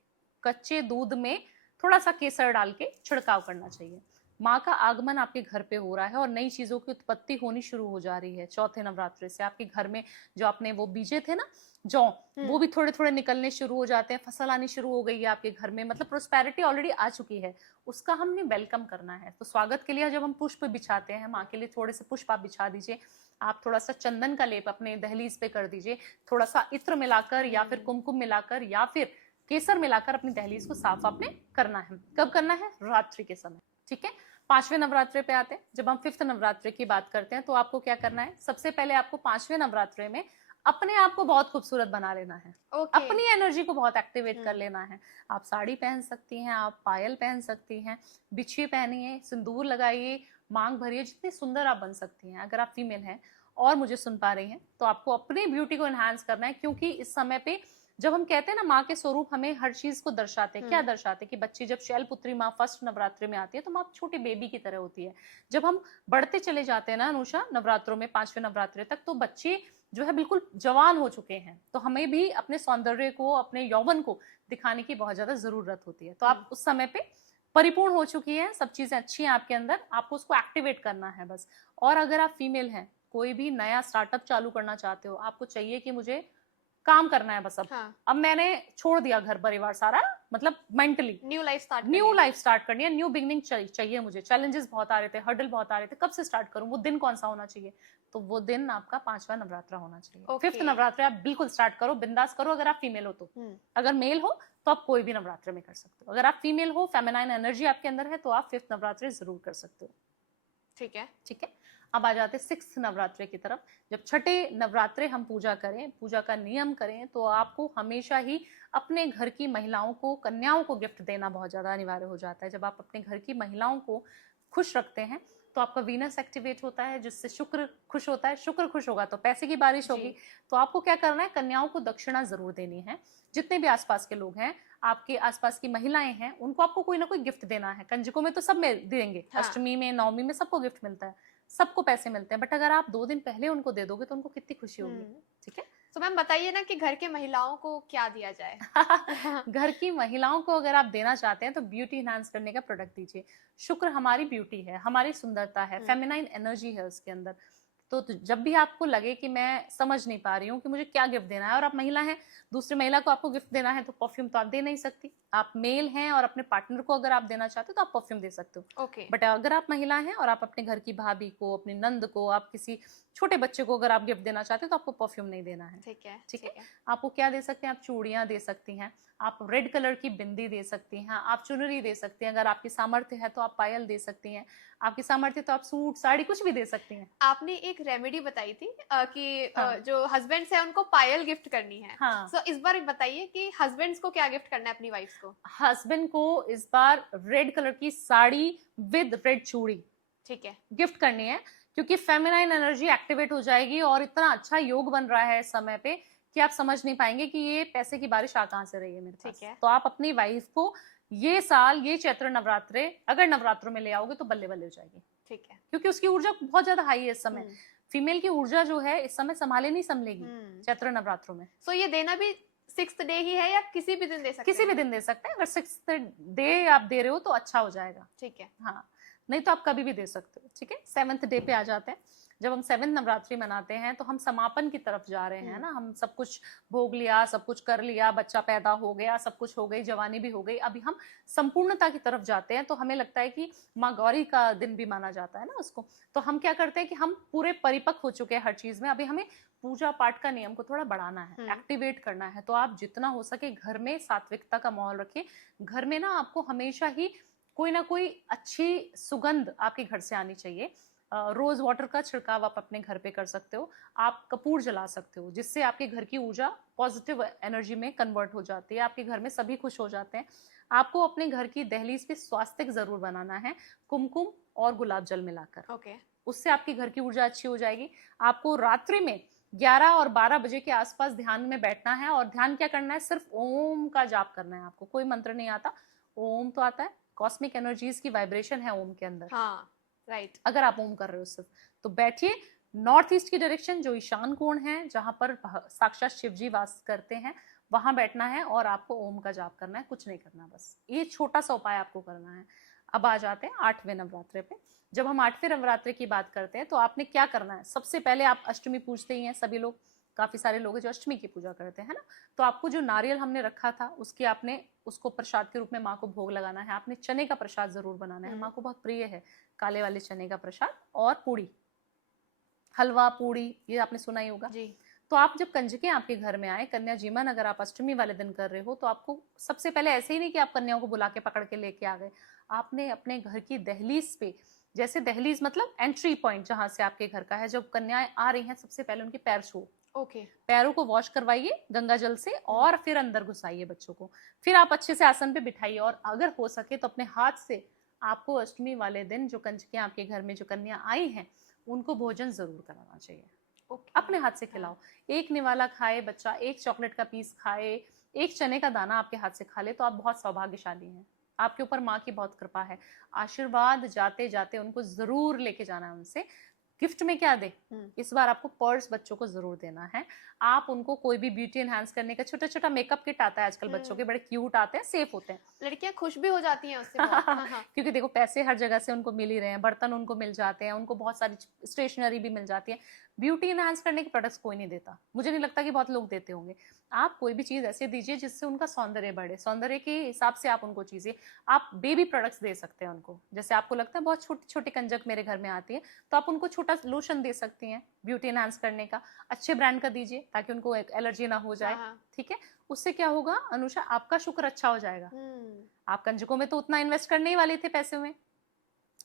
कच्चे दूध में थोड़ा सा केसर डाल के छिड़काव करना चाहिए। माँ का आगमन आपके घर पे हो रहा है और नई चीजों की उत्पत्ति होनी शुरू हो जा रही है चौथे नवरात्रे से। आपके घर में जो आपने वो बीजे थे ना, जौ, वो भी थोड़े थोड़े निकलने शुरू हो जाते हैं, फसल आनी शुरू हो गई है आपके घर में, मतलब प्रोस्पेरिटी ऑलरेडी आ चुकी है। उसका हमने वेलकम करना है। तो स्वागत के लिए जब हम पुष्प बिछाते हैं, माँ के लिए थोड़े से पुष्प आप बिछा दीजिए। आप थोड़ा सा चंदन का लेप अपने दहलीज पे कर दीजिए, थोड़ा सा इत्र मिलाकर या फिर कुमकुम मिलाकर या फिर केसर मिलाकर अपनी दहलीज को साफ आपने करना है। कब करना है? रात्रि के समय। ठीक है। 5वें नवरात्रे पे आते हैं। जब हम 5th नवरात्रे की बात करते हैं तो आपको क्या करना है? सबसे पहले आपको 5वें नवरात्रे में अपने आप को बहुत खूबसूरत बना लेना है। अपनी एनर्जी को बहुत एक्टिवेट कर लेना है। आप साड़ी पहन सकती हैं, आप पायल पहन सकती हैं, बिछिए पहनिए, सिंदूर लगाइए, मांग भरिए, जितनी सुंदर आप बन सकती हैं। अगर आप फीमेल हैं और मुझे सुन पा रही हैं तो आपको अपनी ब्यूटी को एनहांस करना है, क्योंकि इस समय पे जब हम कहते हैं ना माँ के स्वरूप हमें हर चीज को दर्शाते हैं। क्या दर्शाते हैं? कि बच्ची जब शैलपुत्री माँ फर्स्ट नवरात्रि में आती है तो माँ छोटी बेबी की तरह होती है। जब हम बढ़ते चले जाते हैं ना अनुषा नवरात्रों में, 5वें नवरात्रि तक, तो बच्चे जो है बिल्कुल जवान हो चुके हैं। तो हमें भी अपने सौंदर्य को, अपने यौवन को दिखाने की बहुत ज्यादा जरूरत होती है। तो आप उस समय पे परिपूर्ण हो चुकी है, सब चीजें अच्छी हैं आपके अंदर, आपको उसको एक्टिवेट करना है बस। और अगर आप फीमेल हैं, कोई भी नया स्टार्टअप चालू करना चाहते हो, आपको चाहिए कि मुझे काम करना है बस अब मैंने छोड़ दिया घर परिवार सारा, मतलब मेंटली न्यू लाइफ स्टार्ट करनी है, न्यू बिगनिंग चाहिए मुझे, चैलेंजेस बहुत आ रहे थे, हर्डल बहुत आ रहे थे, कब से स्टार्ट करूं, वो दिन कौन सा होना चाहिए? तो वो दिन आपका 5वां नवरात्रा होना चाहिए। 5th नवरात्रा आप बिल्कुल स्टार्ट करो, बिंदास करो। अगर आप फीमेल हो तो, अगर मेल हो तो आप कोई भी नवरात्रे में कर सकते हो। अगर आप फीमेल हो, फेमिनाइन एनर्जी आपके अंदर है, तो आप 5th नवरात्रे जरूर कर सकते हो। ठीक है, ठीक है। अब आ जाते 6th नवरात्रे की तरफ। जब छठे नवरात्रे हम पूजा करें, पूजा का नियम करें, तो आपको हमेशा ही अपने घर की महिलाओं को, कन्याओं को गिफ्ट देना बहुत ज्यादा अनिवार्य हो जाता है। जब आप अपने घर की महिलाओं को खुश रखते हैं तो आपका वीनस एक्टिवेट होता है, जिससे शुक्र खुश होता है। शुक्र खुश होगा तो पैसे की बारिश होगी। तो आपको क्या करना है? कन्याओं को दक्षिणा जरूर देनी है। जितने भी आसपास के लोग हैं, आपके आसपास की महिलाएं हैं, उनको आपको कोई ना कोई गिफ्ट देना है। कंजकों में तो सब में देंगे, अष्टमी में, नवमी में सबको गिफ्ट मिलता है, सबको पैसे मिलते हैं, बट अगर आप 2 दिन पहले उनको दे दोगे तो उनको कितनी खुशी होगी। ठीक है। तो मैम बताइए ना कि घर के महिलाओं को क्या दिया जाए? घर की महिलाओं को अगर आप देना चाहते हैं तो ब्यूटी इनहांस करने का प्रोडक्ट दीजिए। शुक्र हमारी ब्यूटी है, हमारी सुंदरता है, फेमिनाइन एनर्जी है उसके अंदर। तो जब भी आपको लगे कि मैं समझ नहीं पा रही हूँ कि मुझे क्या गिफ्ट देना है, और आप महिला हैं, दूसरी महिला को आपको गिफ्ट देना है, तो परफ्यूम तो आप दे नहीं सकती। आप मेल हैं और अपने पार्टनर को अगर आप देना चाहते हो तो आप परफ्यूम दे सकते हो। ओके। बट अगर आप महिला हैं और आप अपने घर की भाभी को, अपनी नंद को, आप किसी छोटे बच्चे को अगर आप गिफ्ट देना चाहते हो तो आपको परफ्यूम नहीं देना है। ठीक है, ठीक है। ठीक है। आपको क्या दे सकते हैं? आप चूड़ियां दे सकती हैं, आप रेड कलर की बिंदी दे सकती हैं, आप चुनरी दे सकती हैं, अगर आपकी सामर्थ्य है तो आप पायल दे सकती हैं, आपकी सामर्थ्य तो आप सूट साड़ी कुछ भी दे सकती हैं। आपने एक रेमेडी बताई थी कि हाँ। जो हस्बैंड्स हैं उनको पायल गिफ्ट करनी है। हाँ। सो इस बार बताइए कि हस्बैंड्स को क्या गिफ्ट करना है अपनी वाइफ्स को? हस्बैंड को इस बार रेड कलर की साड़ी विद रेड चूड़ी ठीक है। गिफ्ट करनी है, क्योंकि फेमिनाइन एनर्जी एक्टिवेट हो जाएगी और इतना अच्छा योग बन रहा है इस समय पे कि आप समझ नहीं पाएंगे कि ये पैसे की बारिश आ कहां से रही है मेरे पास। ठीक है। तो आप अपनी वाइफ को ये साल, ये चैत्र नवरात्रे अगर नवरात्रों में ले आओगे तो बल्ले बल्ले हो जाएगी, ठीक है। क्योंकि उसकी ऊर्जा बहुत ज्यादा हाई है इस समय। हम्म, फीमेल की ऊर्जा जो है इस समय संभाले नहीं संभलेगी चैत्र नवरात्रों में। सो ये देना भी 6th डे ही है या किसी भी दिन दे सकते किसी हैं? भी दिन दे सकते हैं, अगर 6th डे आप दे रहे हो तो अच्छा हो जाएगा। ठीक है। हाँ, नहीं तो आप कभी भी दे सकते हो। ठीक है। 7th डे पे आ जाते हैं। जब हम 7th नवरात्रि मनाते हैं तो हम समापन की तरफ जा रहे हैं ना। हम सब कुछ भोग लिया, सब कुछ कर लिया, बच्चा पैदा हो गया, सब कुछ हो गई, जवानी भी हो गई, अभी हम संपूर्णता की तरफ जाते हैं। तो हमें लगता है कि माँ गौरी का दिन भी माना जाता है ना उसको। तो हम क्या करते हैं कि हम पूरे परिपक्व हो चुके हैं हर चीज में, अभी हमें पूजा पाठ का नियम को थोड़ा बढ़ाना है, एक्टिवेट करना है। तो आप जितना हो सके घर में सात्विकता का माहौल रखिए। घर में ना आपको हमेशा ही कोई ना कोई अच्छी सुगंध आपके घर से आनी चाहिए। रोज वाटर का छिड़काव आप अपने घर पे कर सकते हो। आप कपूर जला सकते हो, जिससे आपके घर की ऊर्जा पॉजिटिव एनर्जी में कन्वर्ट हो जाती है, आपके घर में सभी खुश हो जाते हैं। आपको अपने घर की दहलीज पे स्वास्तिक जरूर बनाना है, कुमकुम और गुलाब जल मिलाकर। ओके। उससे आपकी घर की ऊर्जा अच्छी हो जाएगी। आपको रात्रि में 11 और 12 बजे के आसपास ध्यान में बैठना है, और ध्यान क्या करना है? सिर्फ ओम का जाप करना है आपको। कोई मंत्र नहीं आता, ओम तो आता है, कॉस्मिक एनर्जीज की वाइब्रेशन है ओम के अंदर। हाँ, राइट। अगर आप ओम कर रहे हो सिर्फ, तो बैठिए नॉर्थ ईस्ट की डायरेक्शन, जो ईशान कोण है, जहां पर साक्षात शिव जी वास करते हैं, वहां बैठना है और आपको ओम का जाप करना है, कुछ नहीं करना, बस ये छोटा सा उपाय आपको करना है। अब आ जाते हैं 8वें नवरात्रे पे। जब हम 8वें नवरात्रे की बात करते हैं तो आपने क्या करना है? सबसे पहले आप अष्टमी पूजते ही हैं सभी लोग, काफी सारे लोग हैं जो अष्टमी की पूजा करते हैं ना। तो आपको जो नारियल हमने रखा था उसकी आपने उसको प्रसाद के रूप में माँ को भोग लगाना है। आपने चने का प्रसाद जरूर बनाना है, माँ को बहुत प्रिय है काले वाले चने का प्रसाद। और पूड़ी, हलवा पूड़ी, ये आपने सुना ही होगा जी। तो आप जब कंजकें आपके घर में आए, कन्या जीवन अगर आप अष्टमी वाले दिन कर रहे हो, तो आपको सबसे पहले ऐसे ही नहीं कि आप कन्याओं को बुला के पकड़ के लेके आ गए, आपने अपने घर की दहलीज पे, जैसे दहलीज मतलब एंट्री पॉइंट जहां से आपके घर का है, जब कन्याएं आ रही हैं सबसे पहले उनके पैर छुओ। ओके। पैरों को वॉश करवाइए गंगा जल से और फिर अंदर घुसाइए बच्चों को। फिर आप अच्छे से आसन पे बिठाइए, और अगर हो सके तो अपने हाथ से आपको अष्टमी वाले दिन जो कंजकें आपके घर में जो कन्या आई हैं उनको भोजन जरूर कराना चाहिए। अपने हाथ से खिलाओ। एक निवाला खाए बच्चा, एक चॉकलेट का पीस खाए, एक चने का दाना आपके हाथ से खा ले, तो आप बहुत सौभाग्यशाली हैं। आपके ऊपर माँ की बहुत कृपा है। आशीर्वाद जाते जाते उनको जरूर लेके जाना है उनसे। गिफ्ट में क्या दे? इस बार आपको पर्स बच्चों को जरूर देना है। आप उनको कोई भी ब्यूटी एनहांस करने का छोटा छोटा मेकअप किट आता है आजकल बच्चों के, बड़े क्यूट आते हैं, सेफ होते हैं। लड़कियां खुश भी हो जाती हैं उससे बहुत। हाँ। क्योंकि देखो पैसे हर जगह से उनको मिल ही रहे हैं, बर्तन उनको मिल जाते हैं, उनको बहुत सारी स्टेशनरी भी मिल जाती है। ब्यूटी एनहांस करने के प्रोडक्ट्स कोई नहीं देता, मुझे नहीं लगता कि बहुत लोग देते होंगे। आप कोई भी चीज ऐसे दीजिए जिससे उनका सौंदर्य बढ़े, सौंदर्य के हिसाब से आप उनको चीजें, आप बेबी प्रोडक्ट्स दे सकते हैं उनको। जैसे आपको लगता है बहुत छोटी छोटी कंजक मेरे घर में आती है, तो आप उनको छोटा लोशन दे सकती हैं ब्यूटी एनहांस करने का, अच्छे ब्रांड का दीजिए ताकि उनको एलर्जी ना हो जाए। ठीक है। उससे क्या होगा अनुषा, आपका शुक्र अच्छा हो जाएगा। आप कंजकों में तो उतना इन्वेस्ट करने ही वाले थे पैसे में,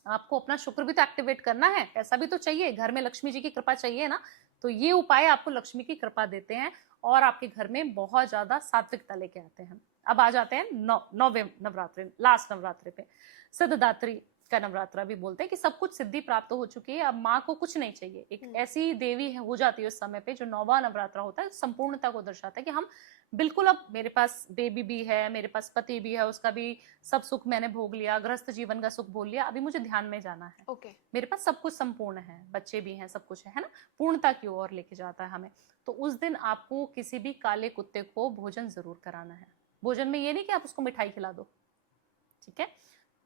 आपको अपना शुक्र भी तो एक्टिवेट करना है, पैसा भी तो चाहिए, घर में लक्ष्मी जी की कृपा चाहिए ना। तो ये उपाय आपको लक्ष्मी की कृपा देते हैं और आपके घर में बहुत ज्यादा सात्विकता लेके आते हैं। अब आ जाते हैं 9वें नवरात्रि, लास्ट नवरात्रि पे, सिद्धदात्री का नवरात्रा भी बोलते हैं कि सब कुछ सिद्धि प्राप्त हो चुकी है, अब माँ को कुछ नहीं चाहिए। एक ऐसी देवी है हो जाती है उस समय पे, जो 9वां नवरात्रा होता है, संपूर्णता को दर्शाता है कि हम बिल्कुल, अब मेरे पास बेबी भी है, मेरे पास पति भी है, उसका भी सब सुख मैंने भोग लिया, गृहस्थ जीवन का सुख भोग लिया, अभी मुझे ध्यान में जाना है। मेरे पास सब कुछ संपूर्ण है, बच्चे भी हैं, सब कुछ है ना, पूर्णता की ओर लेके जाता है हमें। तो उस दिन आपको किसी भी काले कुत्ते को भोजन जरूर कराना है। भोजन में ये नहीं कि आप उसको मिठाई खिला दो, ठीक है।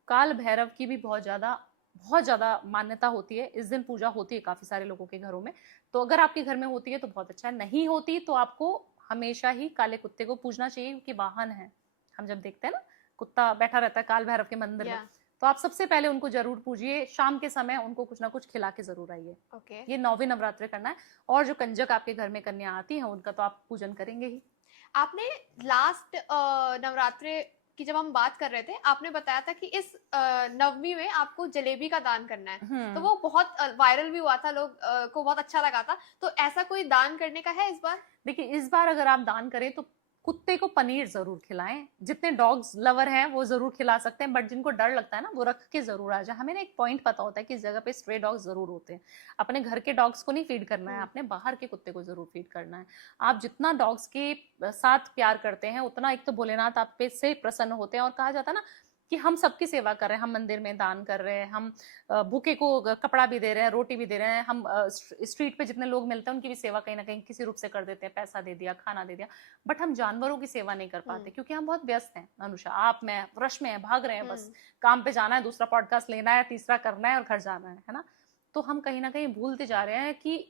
काल भैरव की भी बहुत ज्यादा बहुत ज्यादा मान्यता होती है, इस दिन पूजा होती है काफी सारे लोगों के घरों में। तो अगर आपके घर में होती है तो बहुत अच्छा है, नहीं होती तो आपको हमेशा ही काले कुत्ते को पूजना चाहिए, क्योंकि वाहन है। हम जब देखते हैं ना कुत्ता बैठा रहता है काल भैरव के मंदिर में, या तो आप सबसे पहले उनको जरूर पूजिए, शाम के समय उनको कुछ ना कुछ खिला के जरूर आइए। ओके। ये 9वें नवरात्रे करना है। और जो कंजक आपके घर में कन्या आती है उनका तो आप पूजन करेंगे ही। आपने लास्ट नवरात्रे की जब हम बात कर रहे थे, आपने बताया था कि इस नवमी में आपको जलेबी का दान करना है, तो वो बहुत वायरल भी हुआ था, लोग को बहुत अच्छा लगा था। तो ऐसा कोई दान करने का है इस बार? देखिए इस बार अगर आप दान करें तो कुत्ते को पनीर जरूर खिलाएं। जितने डॉग्स लवर हैं वो जरूर खिला सकते हैं, बट जिनको डर लगता है ना वो रख के जरूर आ जाए। हमें ना एक पॉइंट पता होता है कि इस जगह पे स्ट्रे डॉग्स जरूर होते हैं। अपने घर के डॉग्स को नहीं फीड करना है, आपने बाहर के कुत्ते को जरूर फीड करना है। आप जितना डॉग्स के साथ प्यार करते हैं उतना एक तो भोलेनाथ आप पे से प्रसन्न होते हैं। और कहा जाता है ना कि हम सबकी सेवा कर रहे हैं, हम मंदिर में दान कर रहे हैं, हम भूखे को कपड़ा भी दे रहे हैं, रोटी भी दे रहे हैं, हम स्ट्रीट पे जितने लोग मिलते हैं उनकी भी सेवा कहीं ना कहीं किसी रूप से कर देते हैं, पैसा दे दिया, खाना दे दिया। बट हम जानवरों की सेवा नहीं कर पाते क्योंकि हम बहुत व्यस्त हैं। अनुषा, आप, मैं रश में है, भाग रहे हैं, बस काम पे जाना है, दूसरा पॉडकास्ट लेना है, तीसरा करना है और घर जाना है ना। तो हम कहीं ना कहीं भूलते जा रहे हैं कि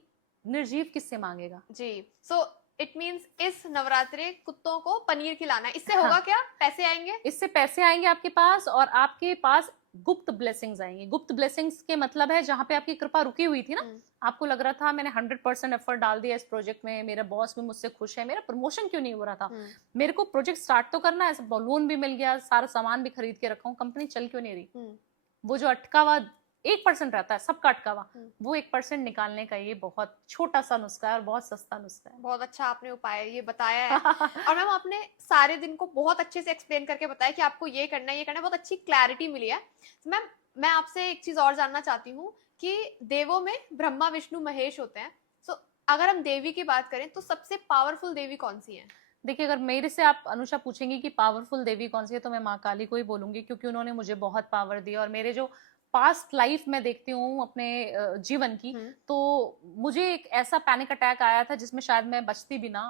निर्जीव किससे मांगेगा। जी। सो इट मीन्स इस नवरात्रे कुत्तों को पनीर खिलाना है। इससे होगा हाँ, क्या? पैसे आएंगे? इससे पैसे आएंगे आपके पास, और आपके पास गुप्त ब्लेसिंग्स आएंगी। गुप्त ब्लेसिंग्स के मतलब है जहां पे आपकी कृपा रुकी हुई थी ना, आपको लग रहा था मैंने 100% एफर्ट डाल दिया इस प्रोजेक्ट में, मेरा बॉस भी मुझसे खुश है, मेरा प्रमोशन क्यों नहीं हो रहा था, मेरे को प्रोजेक्ट स्टार्ट तो करना है, लोन भी मिल गया, सारा सामान भी खरीद के रखा हूँ, कंपनी चल क्यों नहीं रही। वो जो अटकावा 1% रहता है सबका अटकावा, वो 1% निकालने का ये बहुत छोटा सा नुस्खा है और बहुत सस्ता नुस्खा है। बहुत अच्छा आपने उपाय ये बताया है। और मैम आपने सारे दिन को बहुत अच्छे से एक्सप्लेन करके बताया कि आपको ये करना है, ये करना है, बहुत अच्छी क्लैरिटी मिली है। मैम मैं आपसे एक चीज और जानना चाहती हूँ कि देवों में ब्रह्मा विष्णु महेश होते हैं। सो अगर हम देवी की बात करें तो सबसे पावरफुल देवी कौन सी है? देखिए अगर मेरे से आप अनुषा पूछेंगी कि पावरफुल देवी कौन सी है, तो मैं माँ काली को ही बोलूंगी, क्योंकि उन्होंने मुझे बहुत पावर दिया। और मेरे जो पास्ट लाइफ में देखती हूँ अपने जीवन की, तो मुझे एक ऐसा पैनिक अटैक आया था जिसमें शायद मैं बचती भी ना।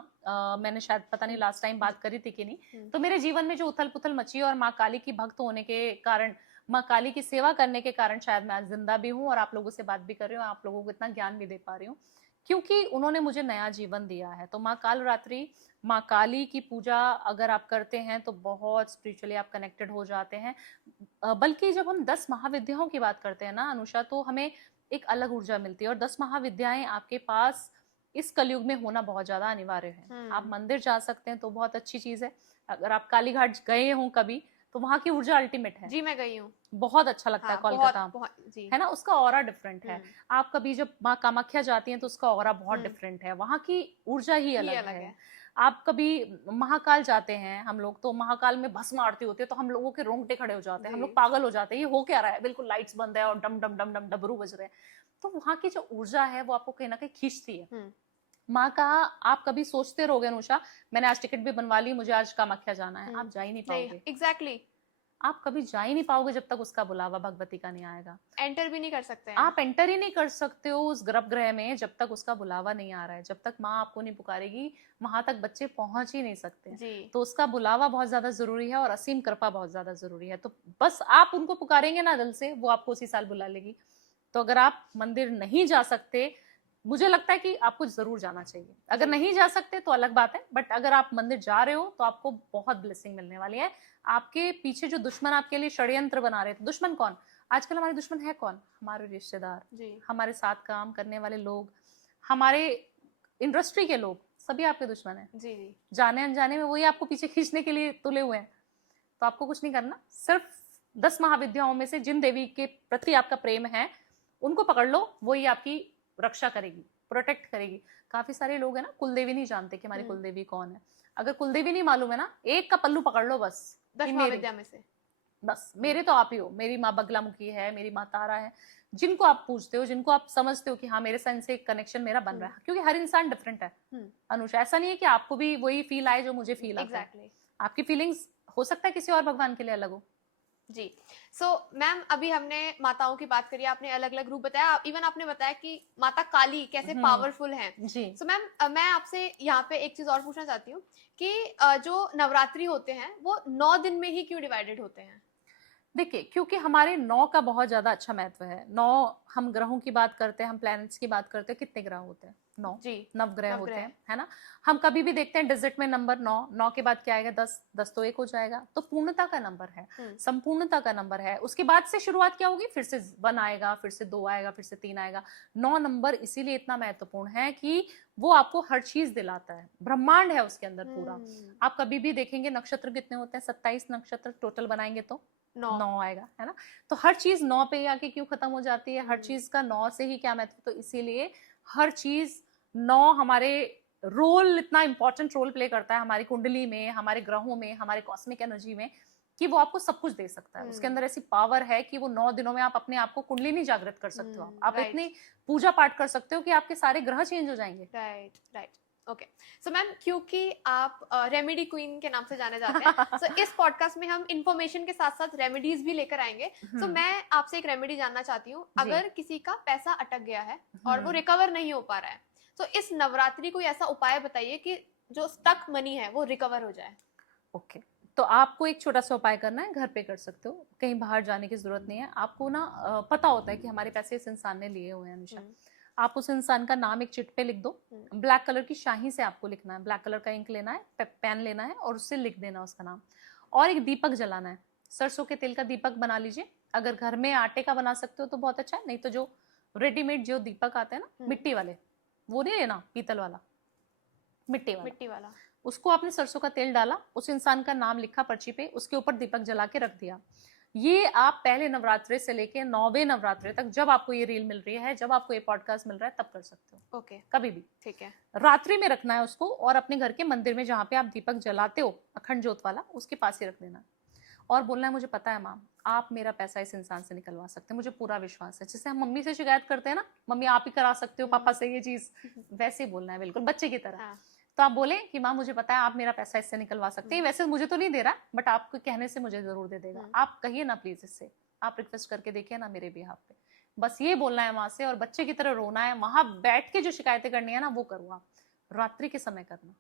मैंने शायद पता नहीं लास्ट टाइम बात करी थी कि नहीं। तो मेरे जीवन में जो उथल पुथल मची और माँ काली की भक्त होने के कारण, माँ काली की सेवा करने के कारण शायद मैं आज जिंदा भी हूँ और आप लोगों से बात भी कर रही हूँ, आप लोगों को इतना ज्ञान भी दे पा रही हूँ, क्योंकि उन्होंने मुझे नया जीवन दिया है। तो माँ कालरात्रि, माँ काली की पूजा अगर आप करते हैं तो बहुत स्पिरिचुअली आप कनेक्टेड हो जाते हैं। बल्कि जब हम 10 महाविद्याओं की बात करते हैं ना अनुषा, तो हमें एक अलग ऊर्जा मिलती है। और 10 महाविद्याएं आपके पास इस कलयुग में होना बहुत ज्यादा अनिवार्य है। आप मंदिर जा सकते हैं तो बहुत अच्छी चीज है। अगर आप कालीघाट गए हों कभी, तो वहां की ऊर्जा अल्टीमेट है। जी मैं गई हूँ, बहुत अच्छा लगता है कोलकाता, जी है ना, उसका ऑरा डिफरेंट है। आप कभी जब माँ कामाख्या जाती हैं तो उसका ऑरा बहुत डिफरेंट है, वहां की ऊर्जा ही अलग है। आप कभी महाकाल जाते हैं, हम लोग तो महाकाल में भस्म आरती होती है तो हम लोगों के रोंगटे खड़े हो जाते हैं, हम लोग पागल हो जाते हैं, ये हो क्या रहा है, बिल्कुल लाइट्स बंद है और डम डम डम डम डबरू बज रहे हैं। तो वहां की जो ऊर्जा है वो आपको कहीं ना कहीं खींचती है। माँ का आप कभी सोचते रहोगे अनुषा मैंने आज टिकट भी बनवा ली, मुझे आज कामाख्या जाना है, आप जा ही नहीं पाओगे। एग्जैक्टली आप कभी जा ही नहीं पाओगे जब तक उसका बुलावा भगवती का नहीं आएगा। एंटर भी नहीं कर सकते हैं आप एंटर ही नहीं कर सकते हो उस गर्भगृह में जब तक उसका बुलावा नहीं आ रहा है। जब तक माँ आपको नहीं पुकारेगी वहां तक बच्चे पहुंच ही नहीं सकते जी। तो उसका बुलावा बहुत ज्यादा जरूरी है और असीम कृपा बहुत ज्यादा जरूरी है। तो बस आप उनको पुकारेंगे ना दिल से, वो आपको उसी साल बुला लेगी। तो अगर आप मंदिर नहीं जा सकते, मुझे लगता है कि आपको जरूर जाना चाहिए। अगर नहीं जा सकते तो अलग बात है, बट अगर आप मंदिर जा रहे हो तो आपको बहुत ब्लेसिंग मिलने वाली है। आपके पीछे जो दुश्मन आपके लिए षड्यंत्र बना रहे थे, दुश्मन कौन आजकल हमारे दुश्मन है कौन? हमारे रिश्तेदार, हमारे साथ काम करने वाले लोग, हमारे इंडस्ट्री के लोग, सभी आपके दुश्मन है जी। जाने अनजाने में वही आपको पीछे खींचने के लिए तुले हुए हैं। तो आपको कुछ नहीं करना, सिर्फ 10 महाविद्याओं में से जिन देवी के प्रति आपका प्रेम है उनको पकड़ लो, वही आपकी रक्षा करेगी, प्रोटेक्ट करेगी। काफी सारे लोग है ना कुलदेवी नहीं जानते कि हमारी कुलदेवी कौन है। अगर कुलदेवी नहीं मालूम है ना, एक का पल्लू पकड़ लो बस, 10 महाविद्या में से बस मेरे तो आप ही हो। मेरी माँ बगलामुखी है, मेरी माँ तारा है, जिनको आप पूछते हो, जिनको आप समझते हो कि हाँ मेरे साथ से एक कनेक्शन मेरा बन रहा है, क्योंकि हर इंसान डिफरेंट है अनुषा। ऐसा नहीं है कि आपको भी वही फील आए जो मुझे फील आता है। आपकी फीलिंग्स हो सकता है किसी और भगवान के लिए अलग हो जी। सो मैम अभी हमने माताओं की बात करी, आपने अलग अलग रूप बताया, इवन आपने बताया कि माता काली कैसे पावरफुल है जी। सो मैम मैं आपसे यहाँ पे एक चीज और पूछना चाहती हूँ कि जो नवरात्रि होते हैं वो 9 दिन में ही क्यों डिवाइडेड होते हैं? देखिए, क्योंकि हमारे 9 का बहुत ज्यादा अच्छा महत्व है। 9, हम ग्रहों की बात करते हैं, हम प्लैनेट्स की बात करते हैं, कितने ग्रह होते हैं? 9 जी, नवग्रह होते नवग्रह। हैं, है ना? हम कभी भी देखते हैं डिजिट में नंबर 9, 9 के बाद क्या आएगा? 10, 10 तो 1 हो जाएगा, तो पूर्णता का नंबर है, संपूर्णता का नंबर है। उसके बाद से शुरुआत क्या होगी? फिर से 1 आएगा, फिर से 2 आएगा, फिर से 3 आएगा। 9 नंबर इसीलिए इतना महत्वपूर्ण है कि वो आपको हर चीज दिलाता है, ब्रह्मांड है उसके अंदर पूरा। आप कभी भी देखेंगे नक्षत्र कितने होते हैं? 27 नक्षत्र टोटल बनाएंगे तो 9। 9 आएगा, है ना? तो हर चीज 9 पे ही आके क्यों खत्म हो जाती है? हर चीज का 9 से ही क्या महत्व? तो इसीलिए हर चीज 9 हमारे रोल, इतना इंपॉर्टेंट रोल प्ले करता है हमारी कुंडली में, हमारे ग्रहों में, हमारे कॉस्मिक एनर्जी में, कि वो आपको सब कुछ दे सकता है। उसके अंदर ऐसी पावर है कि वो 9 दिनों में आप अपने आप को कुंडलिनी जागृत कर सकते हो। आप राइट, इतनी पूजा पाठ कर सकते हो कि आपके सारे ग्रह चेंज हो जाएंगे। Right, right. Okay, so ma'am, क्योंकि आप रेमेडी क्वीन के नाम से जाने जाते हैं, सो इस पॉडकास्ट में हम इंफॉर्मेशन के साथ साथ रेमेडीज भी लेकर आएंगे। सो मैं आपसे एक रेमेडी जानना चाहती हूँ। जी। अगर किसी का पैसा अटक गया है और वो रिकवर नहीं हो पा रहा है, तो इस नवरात्रि कोई ऐसा उपाय बताइए कि जो स्टक मनी है वो रिकवर हो जाए। ओके, तो आपको एक छोटा सा उपाय करना है, घर पे कर सकते हो, कहीं बाहर जाने की जरूरत नहीं है। आपको ना पता होता है कि हमारे पैसे इस इंसान ने लिए हुए हैं हमेशा। आप उस इंसान का नाम एक चिट पे लिख दो। ब्लैक कलर की शाही से आपको लिखना है, ब्लैक कलर का इंक लेना है, पेन लेना है और उससे लिख देना उसका नाम। और एक दीपक जलाना है, सरसों के तेल का दीपक बना लीजिए। अगर घर में आटे का बना सकते हो तो बहुत अच्छा है, नहीं तो जो रेडीमेड जो दीपक आते हैं ना मिट्टी वाले, वो नहीं लेना, पीतल वाला, मिट्टी वाला। उसको आपने सरसों का तेल डाला, उस इंसान का नाम लिखा पर्ची पे, उसके ऊपर दीपक जला के रख दिया। ये आप पहले नवरात्रे से लेके 9वें नवरात्रे तक, जब आपको ये रील मिल रही है, जब आपको ये पॉडकास्ट मिल रहा है, तब कर सकते हो। ओके, कभी भी, ठीक है। रात्रि में रखना है उसको, और अपने घर के मंदिर में जहाँ पे आप दीपक जलाते हो अखंड ज्योत वाला, उसके पास ही रख देना। और बोलना है मुझे पता है मैम, आप मेरा पैसा इस इंसान से निकलवा सकते हैं, मुझे पूरा विश्वास है। जैसे हम मम्मी से शिकायत करते हैं ना, मम्मी आप ही करा सकते हो पापा से ये चीज, वैसे ही बोलना है, बिल्कुल बच्चे की तरह। हाँ। तो आप बोले कि माँ मुझे पता है आप मेरा पैसा इससे निकलवा सकते हैं, वैसे मुझे तो नहीं दे रहा, बट आपके कहने से मुझे जरूर दे देगा। आप कहिए ना प्लीज इससे, आप रिक्वेस्ट करके देखिए ना मेरे बिहाफ पे। बस ये बोलना है वहां से, और बच्चे की तरह रोना है, वहां बैठ के जो शिकायतें करनी है ना वो करो आप, रात्रि के समय करना।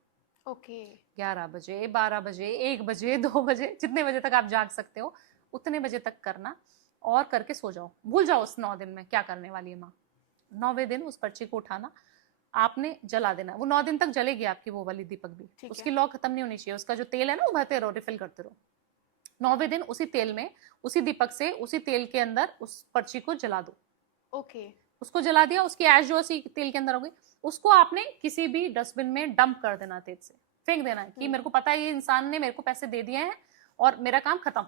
ओके। 11 बजे, 12 बजे, 1 बजे, 2 बजे, जितने बजे तक आप जाग सकते हो उतने बजे तक करना, और करके सो जाओ। भूल जाओ उस 9 दिन में क्या करने वाली है माँ। 9वें दिन उस पर्ची को उठाना, आपने जला देना। वो 9 दिन तक जलेगी आपकी वो वाली दीपक भी, उसकी लौ खत्म नहीं होनी चाहिए। उसका जो तेल है ना वो भरते रहो, रिफिल करते रहो। 9वें दिन उसी तेल में, उसी दीपक से, उसी तेल के अंदर उस पर्ची को जला दो। ओके। उसको जला दिया, उसकी ऐश जो उसी तेल के अंदर होगी, उसको आपने किसी भी डस्टबिन में डंप कर देना, तेज से फेंक देना है कि मेरे को पता है ये इंसान ने मेरे को पैसे दे दिए हैं और मेरा काम खत्म।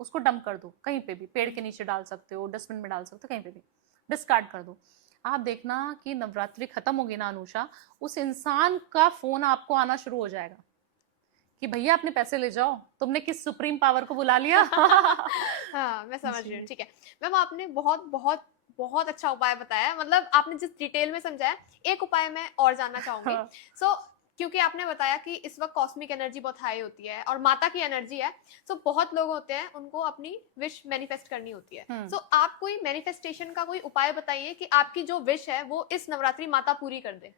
उसको डंप कर दो कहीं पे भी, पेड़ के नीचे डाल सकते हो, डस्टबिन में डाल सकते हो, कहीं पे भी डिस्कार्ड कर दो। आप देखना कि नवरात्रि खत्म होगी ना अनुषा, उस इंसान का फोन आपको आना शुरू हो जाएगा कि भैया अपने पैसे ले जाओ, तुमने किस सुप्रीम पावर को बुला लिया। हाँ, मैं समझ रही हूँ। ठीक है मैम, आपने बहुत बहुत बहुत अच्छा उपाय बताया। मतलब आपने जिस डिटेल में समझाया, एक उपाय मैं और जानना चाहूंगी। सो क्योंकि आपने बताया कि इस वक्त कॉस्मिक एनर्जी बहुत हाई होती है और माता की एनर्जी है, सो बहुत लोग होते हैं उनको अपनी विश मैनिफेस्ट करनी होती है। सो आप कोई मैनिफेस्टेशन का कोई उपाय बताइए कि आपकी जो विश है वो इस नवरात्रि माता पूरी कर दे।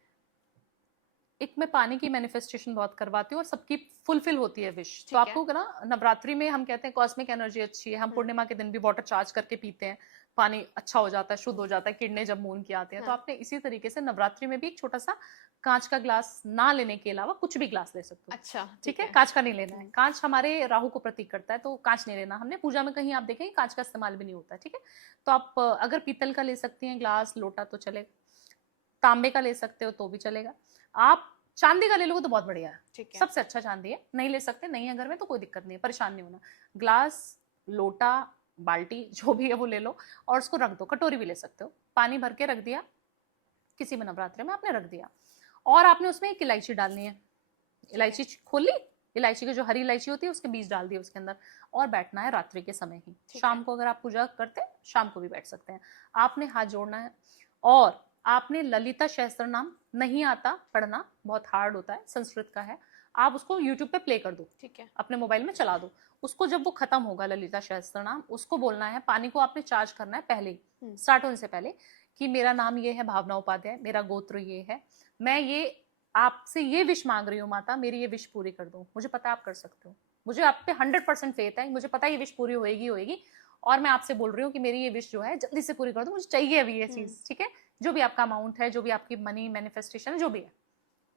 एक मैं पानी की मैनिफेस्टेशन बहुत करवाती हूँ और सबकी फुलफिल होती है विश। तो आपको ना नवरात्रि में हम कहते हैं कॉस्मिक एनर्जी अच्छी है, हम पूर्णिमा के दिन भी वाटर चार्ज करके पीते हैं, पानी अच्छा हो जाता है, शुद्ध हो जाता है, किडनी जब मून की आते हैं। तो आपने इसी तरीके से नवरात्रि में भी एक छोटा सा कांच का ग्लास ना लेने के अलावा कुछ भी ग्लास ले सकते हो। अच्छा, ठीक है, कांच का नहीं लेना है। कांच हमारे राहु को प्रतीक करता है, तो कांच नहीं लेना हमने। पूजा में कहीं आप देखें कांच का इस्तेमाल भी नहीं होता है। ठीक है, तो आप अगर पीतल का ले सकती हैं ग्लास, लोटा तो चलेगा, तांबे का ले सकते हो तो भी चलेगा, आप चांदी का ले लो तो बहुत बढ़िया है, सबसे अच्छा चांदी है। नहीं ले सकते, नहीं है घर में तो कोई दिक्कत नहीं है, परेशान नहीं होना। ग्लास, लोटा, बाल्टी जो भी है वो ले लो और उसको रख दो। कटोरी भी ले सकते हो, पानी भर के रख दिया किसी में, नवरात्रि में आपने रख दिया, और आपने उसमें एक इलायची डालनी है। इलायची खोल ली, इलायची की जो हरी इलायची होती है उसके बीज डाल दिए उसके अंदर, और बैठना है रात्रि के समय ही। शाम को अगर आप पूजा करते हैं शाम को भी बैठ सकते हैं। आपने हाथ जोड़ना है और आपने ललिता सहस्त्र नाम, नहीं आता पढ़ना, बहुत हार्ड होता है, संस्कृत का है, आप उसको यूट्यूब पे प्ले कर दो, ठीक है, अपने मोबाइल में चला दो उसको। जब वो खत्म होगा ललिता सहस्त्र नाम, उसको बोलना है, पानी को आपने चार्ज करना है पहले ही, स्टार्ट होने से पहले, कि मेरा नाम ये है भावना उपाध्याय, मेरा गोत्र ये है, मैं ये आपसे ये विश मांग रही हूँ माता, मेरी ये विश पूरी कर दो, मुझे पता है आप कर सकते हो, मुझे आप पे 100% फेथ है, मुझे पता है ये विश पूरी होएगी होएगी, और मैं आपसे बोल रही हूँ कि मेरी ये विश जो है जल्दी से पूरी कर दो, मुझे चाहिए अभी ये चीज, ठीक है। जो भी आपका अमाउंट है, जो भी आपकी मनी मैनिफेस्टेशन है, जो भी है,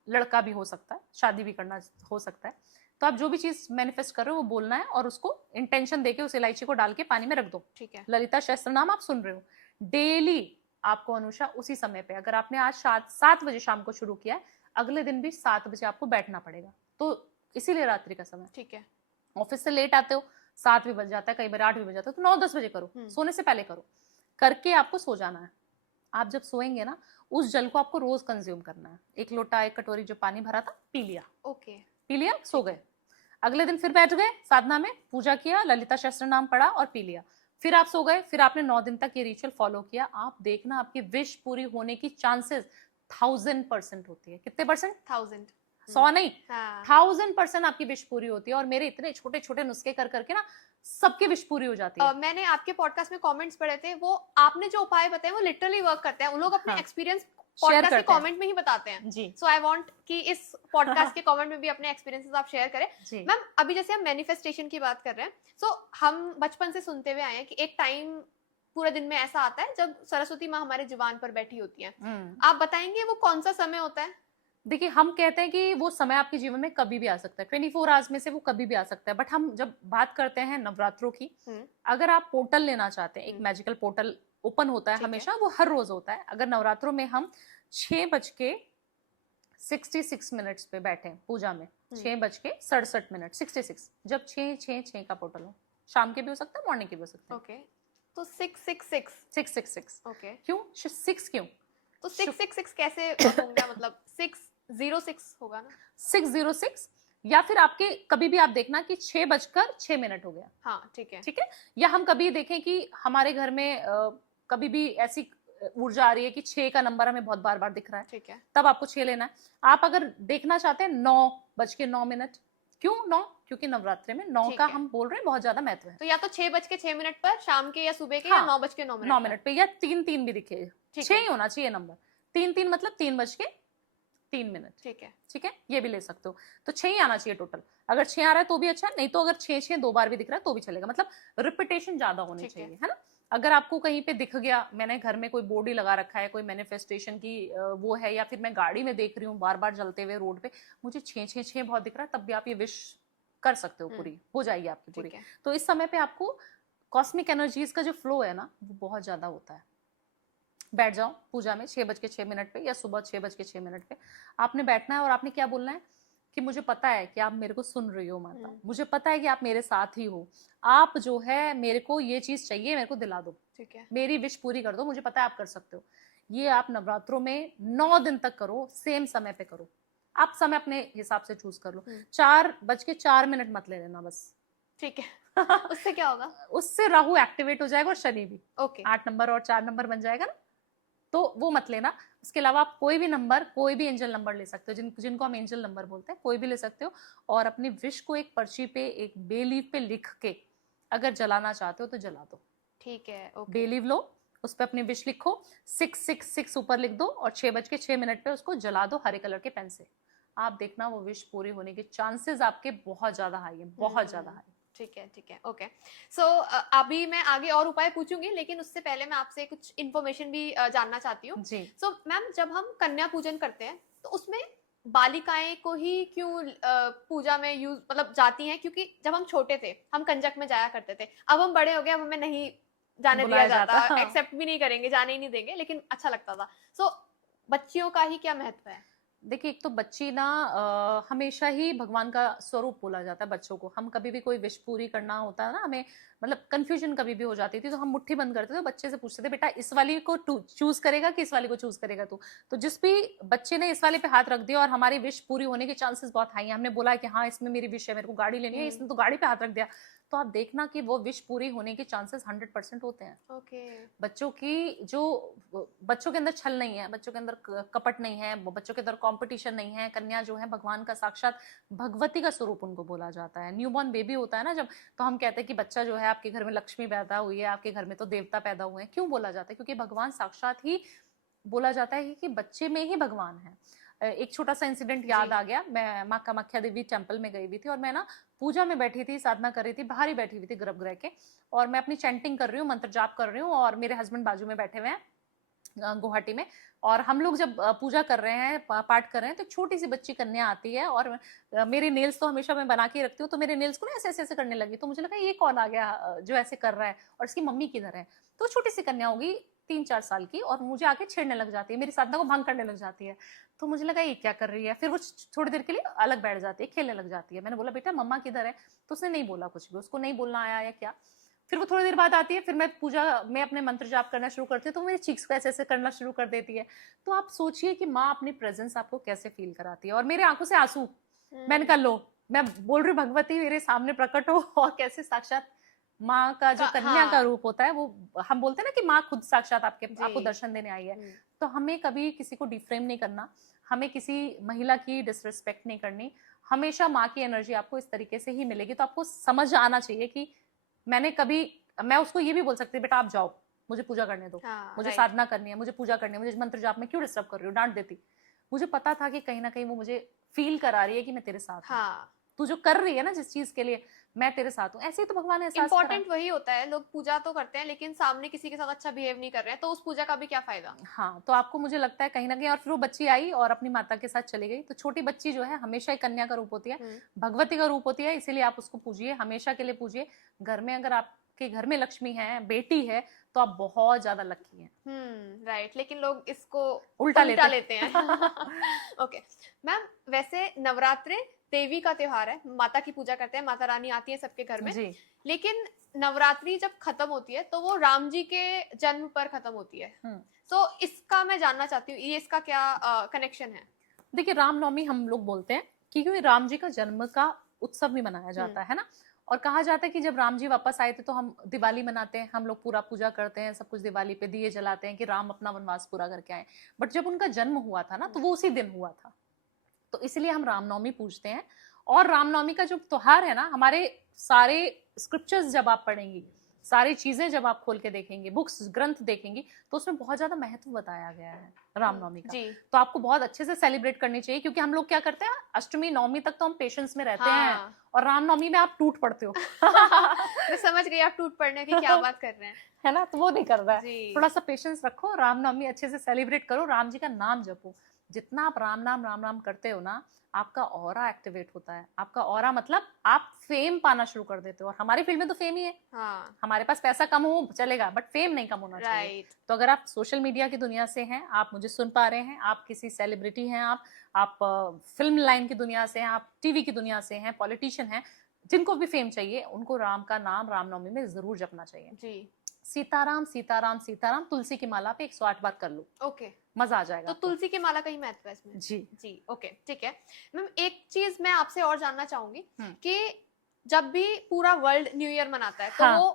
लड़का भी हो सकता है, शादी भी करना हो सकता है, तो आप जो भी चीज मैनिफेस्ट कर रहे हो वो बोलना है, और उसको इंटेंशन देके उस इलायची को डाल के पानी में रख दो, ठीक है। ललिता सहस्त्र नाम आप सुन रहे हो डेली। आपको अनुषा उसी समय पे, अगर आपने आज 7 बजे शाम को शुरू किया है, अगले दिन भी 7 बजे आपको बैठना पड़ेगा, तो इसीलिए रात्रि का समय। ठीक है। ऑफिस से लेट आते हो, 7 भी बज जाता है, कई बार 8 भी बज जाता है, तो 9-10 बजे करो, सोने से पहले करो, करके आपको सो जाना है। आप जब सोएंगे ना, उस जल को आपको रोज कंज्यूम करना है। 1 लोटा 1 कटोरी जो पानी भरा था पी लिया, ओके, पी लिया, सो गए। अगले दिन फिर बैठ गए साधना में, पूजा किया, ललिता सहस्त्र नाम पढ़ा और पी लिया, फिर आप सो गए। फिर आपने 9 दिन तक ये रिचुअल फॉलो किया, आप देखना आपकी विश पूरी होने की चांसेस 1000% होती है। कितने परसेंट? 1000। 100 नहीं, हाँ। 1000% आपकी विश पूरी होती है। और मेरे इतने छोटे छोटे नुस्खे कर करके ना सबकी विश पूरी हो जाती है। मैंने आपके पॉडकास्ट में कमेंट्स पढ़े थे, वो आपने जो उपाय बताए वो लिटरली वर्क करते हैं। उन लोग अपने हाँ, एक्सपीरियंस शेयर पॉडकास्ट के करते हैं कमेंट में ही बताते हैं। जी सो आई वांट कि इस पॉडकास्ट के कमेंट में भी अपने एक्सपीरियंसेस आप शेयर करें। जी। मैम, अभी जैसे हम मैनिफेस्टेशन की बात कर रहे हैं, सो हम बचपन से सुनते हुए आए हैं कि एक टाइम पूरे दिन में ऐसा आता है जब सरस्वती माँ हमारे जुबान पर बैठी होती हैं। आप बताएंगे वो कौन सा समय होता है? देखिए, हम कहते हैं कि वो समय आपके जीवन में कभी भी आ सकता है, 24 आवर्स में से वो कभी भी आ सकता है, बट हम जब बात करते हैं नवरात्रों की, अगर आप पोर्टल लेना चाहते हैं, एक मैजिकल पोर्टल ओपन होता है हमेशा, वो हर रोज होता है। अगर नवरात्रों में हम 6:66 पे बैठे पूजा में, 6:67, 66, जब 6:66 का पोर्टल हो, शाम के भी हो सकता है, मॉर्निंग के भी हो सकता है। ओके, तो 666 666 ओके, क्यों? 6 क्यों? तो 666 कैसे होगा? मतलब 606 होगा ना? 606, या फिर आपके कभी भी आप देखना कि 6:06 हो गया। हाँ, ठीक है। ठीक है, या हम कभी देखें कि हमारे घर में कभी भी ऐसी ऊर्जा आ रही है कि 6 का नंबर हमें बहुत बार बार दिख रहा है, ठीक है। तब आपको 6 लेना है। आप अगर देखना चाहते हैं 9:09, क्यों 9? क्योंकि नवरात्रि में 9 का हम बोल रहे हैं बहुत ज्यादा महत्व है। तो या तो 6:06 पर शाम के, या सुबह के, हाँ, या 9:09 9 मिनट पे, या 3 भी दिखे, 6 है। ही होना चाहिए नंबर। 3 मतलब 3:03। ठीक है, ठीक है, ये भी ले सकते हो। तो 6 ही आना चाहिए टोटल। अगर 6 आ रहा है तो भी अच्छा, नहीं तो अगर 6 2 बार भी दिख रहा है तो भी चलेगा, मतलब रिपीटेशन ज्यादा होनी चाहिए, है ना। अगर आपको कहीं पे दिख गया, मैंने घर में कोई बोर्ड ही लगा रखा है, कोई मैनिफेस्टेशन की वो है, या फिर मैं गाड़ी में देख रही हूँ बार बार चलते हुए रोड पे, मुझे 6 बहुत दिख रहा है, तब भी आप ये विश कर सकते हो, पूरी हो जाएगी आपकी पूरी। तो इस समय पे आपको कॉस्मिक एनर्जीज का जो फ्लो है ना, वो बहुत ज्यादा होता है। बैठ जाओ पूजा में 6:06 पे, या सुबह 6:06 पे आपने बैठना है, और आपने क्या बोलना है कि मुझे पता है कि आप मेरे को सुन रही हो माता, मुझे पता है कि आप मेरे साथ ही हो, आप जो है मेरे को ये चीज चाहिए, मेरे को दिला दो, ठीक है, मेरी विश पूरी कर दो, मुझे पता है आप कर सकते हो। ये आप नवरात्रों में 9 दिन तक करो, सेम समय पे करो। आप समय अपने हिसाब से चूज कर लो। 4:04 मत ले लेना बस, ठीक है। उससे क्या होगा? उससे राहु एक्टिवेट हो जाएगा और शनि भी। ओके, 8 नंबर और 4 नंबर बन जाएगा ना, तो वो मत लेना। उसके अलावा आप कोई भी नंबर, कोई भी एंजल नंबर ले सकते हो, जिनको हम एंजल नंबर बोलते हैं, कोई भी ले सकते हो। और अपनी विश को एक पर्ची पे, एक बे लीफ पे लिख के अगर जलाना चाहते हो तो जला दो, ठीक है। ओके, बे लीफ लो, उस पर अपनी विश लिखो, 666 ऊपर लिख दो, और 6:06 पे उसको जला दो हरे कलर के पेन से। आप देखना वो विश पूरी होने के चांसेस आपके बहुत ज्यादा हाई है, बहुत ज्यादा हाई। ठीक है, ठीक है। ओके, सो अभी मैं आगे और उपाय पूछूंगी, लेकिन उससे पहले मैं आपसे कुछ इन्फॉर्मेशन भी जानना चाहती हूँ जी। सो मैम, जब हम कन्या पूजन करते हैं तो उसमें बालिकाएं को ही क्यों पूजा में यूज मतलब जाती हैं? क्योंकि जब हम छोटे थे हम कंजक में जाया करते थे, अब हम बड़े हो गए, अब हमें नहीं जाने दिया जाता, एक्सेप्ट भी नहीं करेंगे, जाने ही नहीं देंगे, लेकिन अच्छा लगता था। सो बच्चियों का ही क्या महत्व है? देखिए, एक तो बच्ची ना हमेशा ही भगवान का स्वरूप बोला जाता है बच्चों को। हम कभी भी कोई विश पूरी करना होता है ना, हमें मतलब कंफ्यूजन कभी भी हो जाती थी, तो हम मुट्ठी बंद करते थे, बच्चे से पूछते थे बेटा इस वाली को तू चूज करेगा कि इस वाली को चूज करेगा तू। तो जिस भी बच्चे ने इस वाले पे हाथ रख दिया और हमारी विश पूरी होने के चांसेस बहुत हाई है, हमने बोला कि हाँ इसमें मेरी विश है, मेरे को गाड़ी लेनी है, इसने तो गाड़ी पे हाथ रख दिया, तो आप देखना कि वो विश पूरी होने के चांसेस 100% होते हैं। ओके, बच्चों के अंदर छल नहीं है, बच्चों के अंदर कपट नहीं है, बच्चों के अंदर कंपटीशन नहीं है। कन्या जो है भगवान का साक्षात भगवती का स्वरूप उनको बोला जाता है। न्यूबॉर्न बेबी होता है ना जब, तो हम कहते हैं कि बच्चा जो है आपके घर में लक्ष्मी पैदा हुई है, आपके घर में तो देवता पैदा हुए हैं। क्यों बोला जाता है? क्योंकि भगवान साक्षात ही बोला जाता है कि बच्चे में ही भगवान है। एक छोटा सा इंसिडेंट याद जी। आ गया। मैं माँ कामाख्या देवी टेम्पल में गई हुई थी और मैं ना पूजा में बैठी थी, साधना कर रही थी, बाहर ही बैठी हुई थी गर्भगृह के, और मैं अपनी चैंटिंग कर रही हूँ, मंत्र जाप कर रही हूँ, और मेरे हस्बैंड बाजू में बैठे हुए हैं गुवाहाटी में। और हम लोग जब पूजा कर रहे हैं, पाठ कर रहे हैं, तो छोटी सी बच्ची कन्या आती है, और मेरे नेल्स तो हमेशा मैं बना के रखती हूँ, तो मेरे नेल्स को ना ऐसे ऐसे ऐसे करने लगी। तो मुझे लगा ये कौन आ गया जो ऐसे कर रहा है, और इसकी मम्मी किधर है। तो छोटी सी कन्या होगी 3-4 साल की, और मुझे आके छेड़ने लग जाती है, मेरी साधना को भंग करने लग जाती है। तो मुझे लगा ये क्या कर रही है। फिर वो थोड़ी देर के लिए अलग बैठ जाती है, खेलने लग जाती है। मैंने बोला बेटा मम्मा किधर है, तो उसने नहीं बोला कुछ भी, उसको नहीं बोलना आया या क्या। फिर वो थोड़ी देर बाद आती है, फिर मैं पूजा में अपने मंत्र जाप करना शुरू करती हूँ, तो मेरे चीक्स को ऐसे ऐसे करना शुरू कर देती है। तो आप सोचिए कि माँ अपनी प्रेजेंस आपको कैसे फील कराती है, और मेरे आंखों से आंसू। मैंने कहा लो, मैं बोल रही भगवती मेरे सामने प्रकट हो, और कैसे साक्षात माँ का जो कन्या का हाँ रूप होता है, वो हम बोलते हैं ना कि माँ खुद साक्षात आपको जी। दर्शन देने आई है। तो हमें कभी किसी को डिफ्रेम नहीं करना, हमें किसी महिला की डिसरिस्पेक्ट नहीं करनी। हमेशा माँ की एनर्जी आपको इस तरीके से ही मिलेगी। तो आपको समझ आना चाहिए कि मैंने कभी, मैं उसको ये भी बोल सकती बेटा आप जाओ, मुझे पूजा करने दो, हाँ मुझे राइट। साधना करनी है, मुझे पूजा करनी है, मुझे मंत्र जाप में क्यों डिस्टर्ब कर रही हो, डांट देती। मुझे पता था कि कहीं ना कहीं वो मुझे फील करा रही है कि मैं तेरे साथ हूँ, हाँ तू जो कर रही है ना जिस चीज के लिए, मैं तेरे साथ हूँ। ऐसे ही तो भगवान ने एहसास करा। इम्पोर्टेंट वही होता है, लोग पूजा तो करते हैं लेकिन सामने किसी के साथ अच्छा बिहेव नहीं कर रहे हैं, तो उस पूजा का भी क्या फायदा। हाँ, तो आपको मुझे लगता है कहीं ना कहीं, और फिर वो बच्ची आई और अपनी माता के साथ चली गई। तो छोटी बच्ची जो है हमेशा एक कन्या का रूप होती है, भगवती का रूप होती है, इसीलिए आप उसको पूजिए, हमेशा के लिए पूजिए। घर में अगर आपके घर में लक्ष्मी है, बेटी है, तो आप बहुत ज्यादा लक्की हैं। राइट, लेकिन लोग इसको उल्टा उल्टा लेते लेते हैं। ओके मैम, वैसे नवरात्रे देवी का त्योहार है, माता की पूजा करते हैं, माता रानी आती है सबके घर में। जी। लेकिन नवरात्रि जब खत्म होती है तो वो राम जी के जन्म पर खत्म होती है, तो इसका मैं जानना चाहती हूँ, ये इसका क्या कनेक्शन है। देखिए रामनवमी हम लोग बोलते हैं क्योंकि राम जी का जन्म का उत्सव भी मनाया जाता है ना। और कहा जाता है कि जब राम जी वापस आए थे तो हम दिवाली मनाते हैं, हम लोग पूरा पूजा करते हैं, सब कुछ दिवाली पे दिए जलाते हैं कि राम अपना वनवास पूरा करके आए। बट जब उनका जन्म हुआ था ना तो वो उसी दिन हुआ था, तो इसलिए हम रामनवमी पूजते हैं। और रामनवमी का जो त्योहार है ना, हमारे सारे स्क्रिप्चर्स जब आप पढ़ेंगी, सारी चीजें जब आप खोल के देखेंगे, बुक्स ग्रंथ देखेंगी, तो उसमें बहुत ज्यादा महत्व बताया गया है रामनवमी का। जी तो आपको बहुत अच्छे से सेलिब्रेट करनी चाहिए, क्योंकि हम लोग क्या करते हैं, अष्टमी नवमी तक तो हम पेशेंस में रहते हैं, हाँ। और रामनवमी में आप टूट पड़ते हो। मैं समझ गई आप टूट पड़ने की क्या बात कर रहे हैं। है ना, तो वो नहीं कर रहा है। जी थोड़ा सा पेशेंस रखो, रामनवमी अच्छे से सेलिब्रेट करो, राम जी का नाम जपो। जितना आप राम नाम करते हो ना, आपका ऑरा एक्टिवेट होता है। आपका ऑरा मतलब आप फेम पाना शुरू कर देते हो, और हमारी फील्ड में तो फेम ही है। हाँ हमारे पास पैसा कम हो चलेगा, बट फेम नहीं कम होना चाहिए। राइट। तो अगर आप सोशल मीडिया की दुनिया से हैं, आप मुझे सुन पा रहे हैं, आप किसी सेलिब्रिटी हैं, आप फिल्म लाइन की दुनिया से हैं, आप टीवी की दुनिया से हैं, पॉलिटिशियन हैं, जिनको भी फेम चाहिए, उनको राम का नाम रामनवमी में जरूर जपना चाहिए। जी सीताराम सीताराम सीताराम तुलसी की माला पे 108 बार कर लो, ओके। मजा आ जाएगा तो आपको। तुलसी के माला का ही महत्व है इसमें। जी। जी ओके ठीक है। मैम एक चीज मैं आपसे और जानना चाहूंगी हम्म। कि जब भी पूरा वर्ल्ड न्यू ईयर मनाता है तो हाँ। वो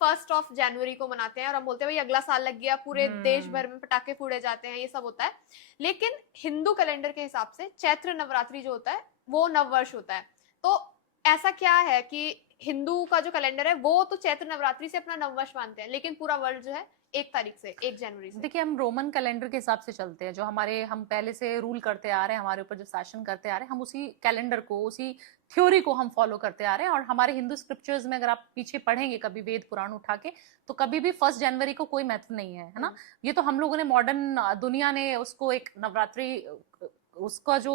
1 जनवरी को मनाते हैं, और हम बोलते हैं भाई अगला साल लग गया, पूरे देश भर में पटाखे फूटे जाते हैं, ये सब होता है। लेकिन हिंदू कैलेंडर के हिसाब से चैत्र नवरात्रि जो होता है वो नववर्ष होता है। तो ऐसा क्या है कि हिंदू का जो कैलेंडर है वो तो चैत्र नवरात्रि से अपना नववर्ष मानते हैं, लेकिन पूरा वर्ल्ड जो है 1 तारीख से, 1 जनवरी से। देखिए हम रोमन कैलेंडर के हिसाब से चलते हैं, जो हम पहले से रूल करते आ रहे हैं, हमारे ऊपर जो शासन करते आ रहे हैं, हम उसी कैलेंडर को, उसी थ्योरी को हम फॉलो करते आ रहे हैं। और हमारे हिंदू स्क्रिप्चर्स में अगर आप पीछे पढ़ेंगे कभी वेद पुराण उठा के, तो कभी भी 1 जनवरी को कोई महत्व नहीं है ना। ये तो हम लोगों ने, मॉडर्न दुनिया ने उसको एक नवरात्रि, उसका जो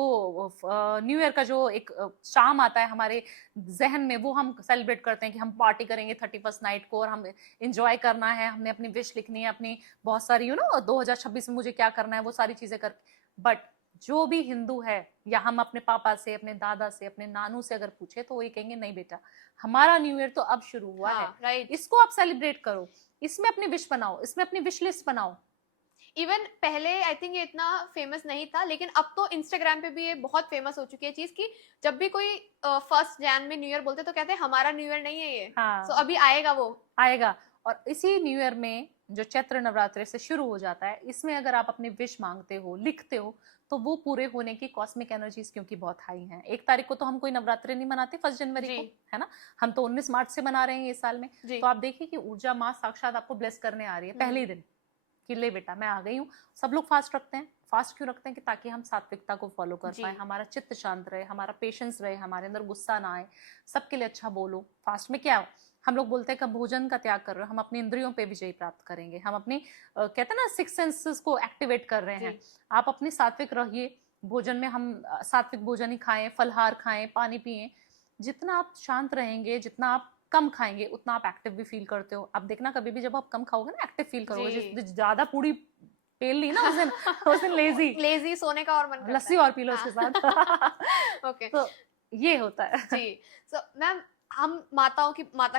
न्यू ईयर का जो एक शाम आता है हमारे जहन में, वो हम सेलिब्रेट करते हैं कि हम पार्टी करेंगे 31st नाइट को, और हम इंजॉय करना है, हमने अपनी विश लिखनी है, अपनी बहुत सारी 2026 में मुझे क्या करना है, वो सारी चीजें कर। बट जो भी हिंदू है, या हम अपने पापा से, अपने दादा से, अपने नानू से अगर पूछे, तो वो ये कहेंगे नहीं बेटा, हमारा न्यू ईयर तो अब शुरू हुआ है, राइट। इसको आप सेलिब्रेट करो, इसमें अपनी विश बनाओ, इसमें अपनी विश लिस्ट बनाओ। इवन पहले आई थिंक ये इतना फेमस नहीं था, लेकिन अब तो इंस्टाग्राम पे भी ये बहुत फेमस हो चुकी है चीज की, जब भी कोई 1 जन में न्यू ईयर बोलते तो कहते हैं हमारा न्यू ईयर नहीं है ये। हाँ। सो अभी आएगा वो। आएगा। और इसी न्यू ईयर में जो चैत्र नवरात्रि से शुरू हो जाता है, इसमें अगर आप अपनी विश मांगते हो, लिखते हो, तो वो पूरे होने की कॉस्मिक एनर्जीज क्योंकि बहुत हाई हैं। 1 तारीख को तो हम कोई नवरात्रि नहीं मनाते, 1 जनवरी को, है ना, हम तो 19 मार्च से मना रहे हैं ये साल में। तो आप देखिए कि ऊर्जा माँ साक्षात आपको ब्लेस करने आ रही है पहले ही दिन, कि ले बेटा मैं आ गई हूँ। सब लोग फास्ट रखते हैं। फास्ट क्यों रखते हैं? कि ताकि हम सात्विकता को फॉलो कर जी। पाए, हमारा चित्त शांत रहे, हमारा पेशेंस रहे, हमारे अंदर गुस्सा ना आए, सबके लिए अच्छा बोलो। फास्ट में क्या हो, हम लोग बोलते हैं कि भोजन का त्याग कर रहे हो, हम अपनी इंद्रियों पे विजय प्राप्त करेंगे, हम अपनी कहते हैं ना सिक्स सेंसेस को एक्टिवेट कर रहे हैं। जी। आप अपनी सात्विक रहिए, भोजन में हम सात्विक भोजन ही खाएं, फलहार खाएं, पानी पिएं। जितना आप शांत रहेंगे, जितना आप कम खाएंगे, उतना आप एक्टिव भी फील करते हो। आप देखना कभी भी जब आप कम खाओगे ना, एक्टिव फील करोगे। जिस ज्यादा पूरी पेल ली ना उस दिन लेजी लेजी सोने का और मन करता लस्सी है। और पी लो उसके साथ। ओके। तो ये होता है। जी। सो मैम, हम माता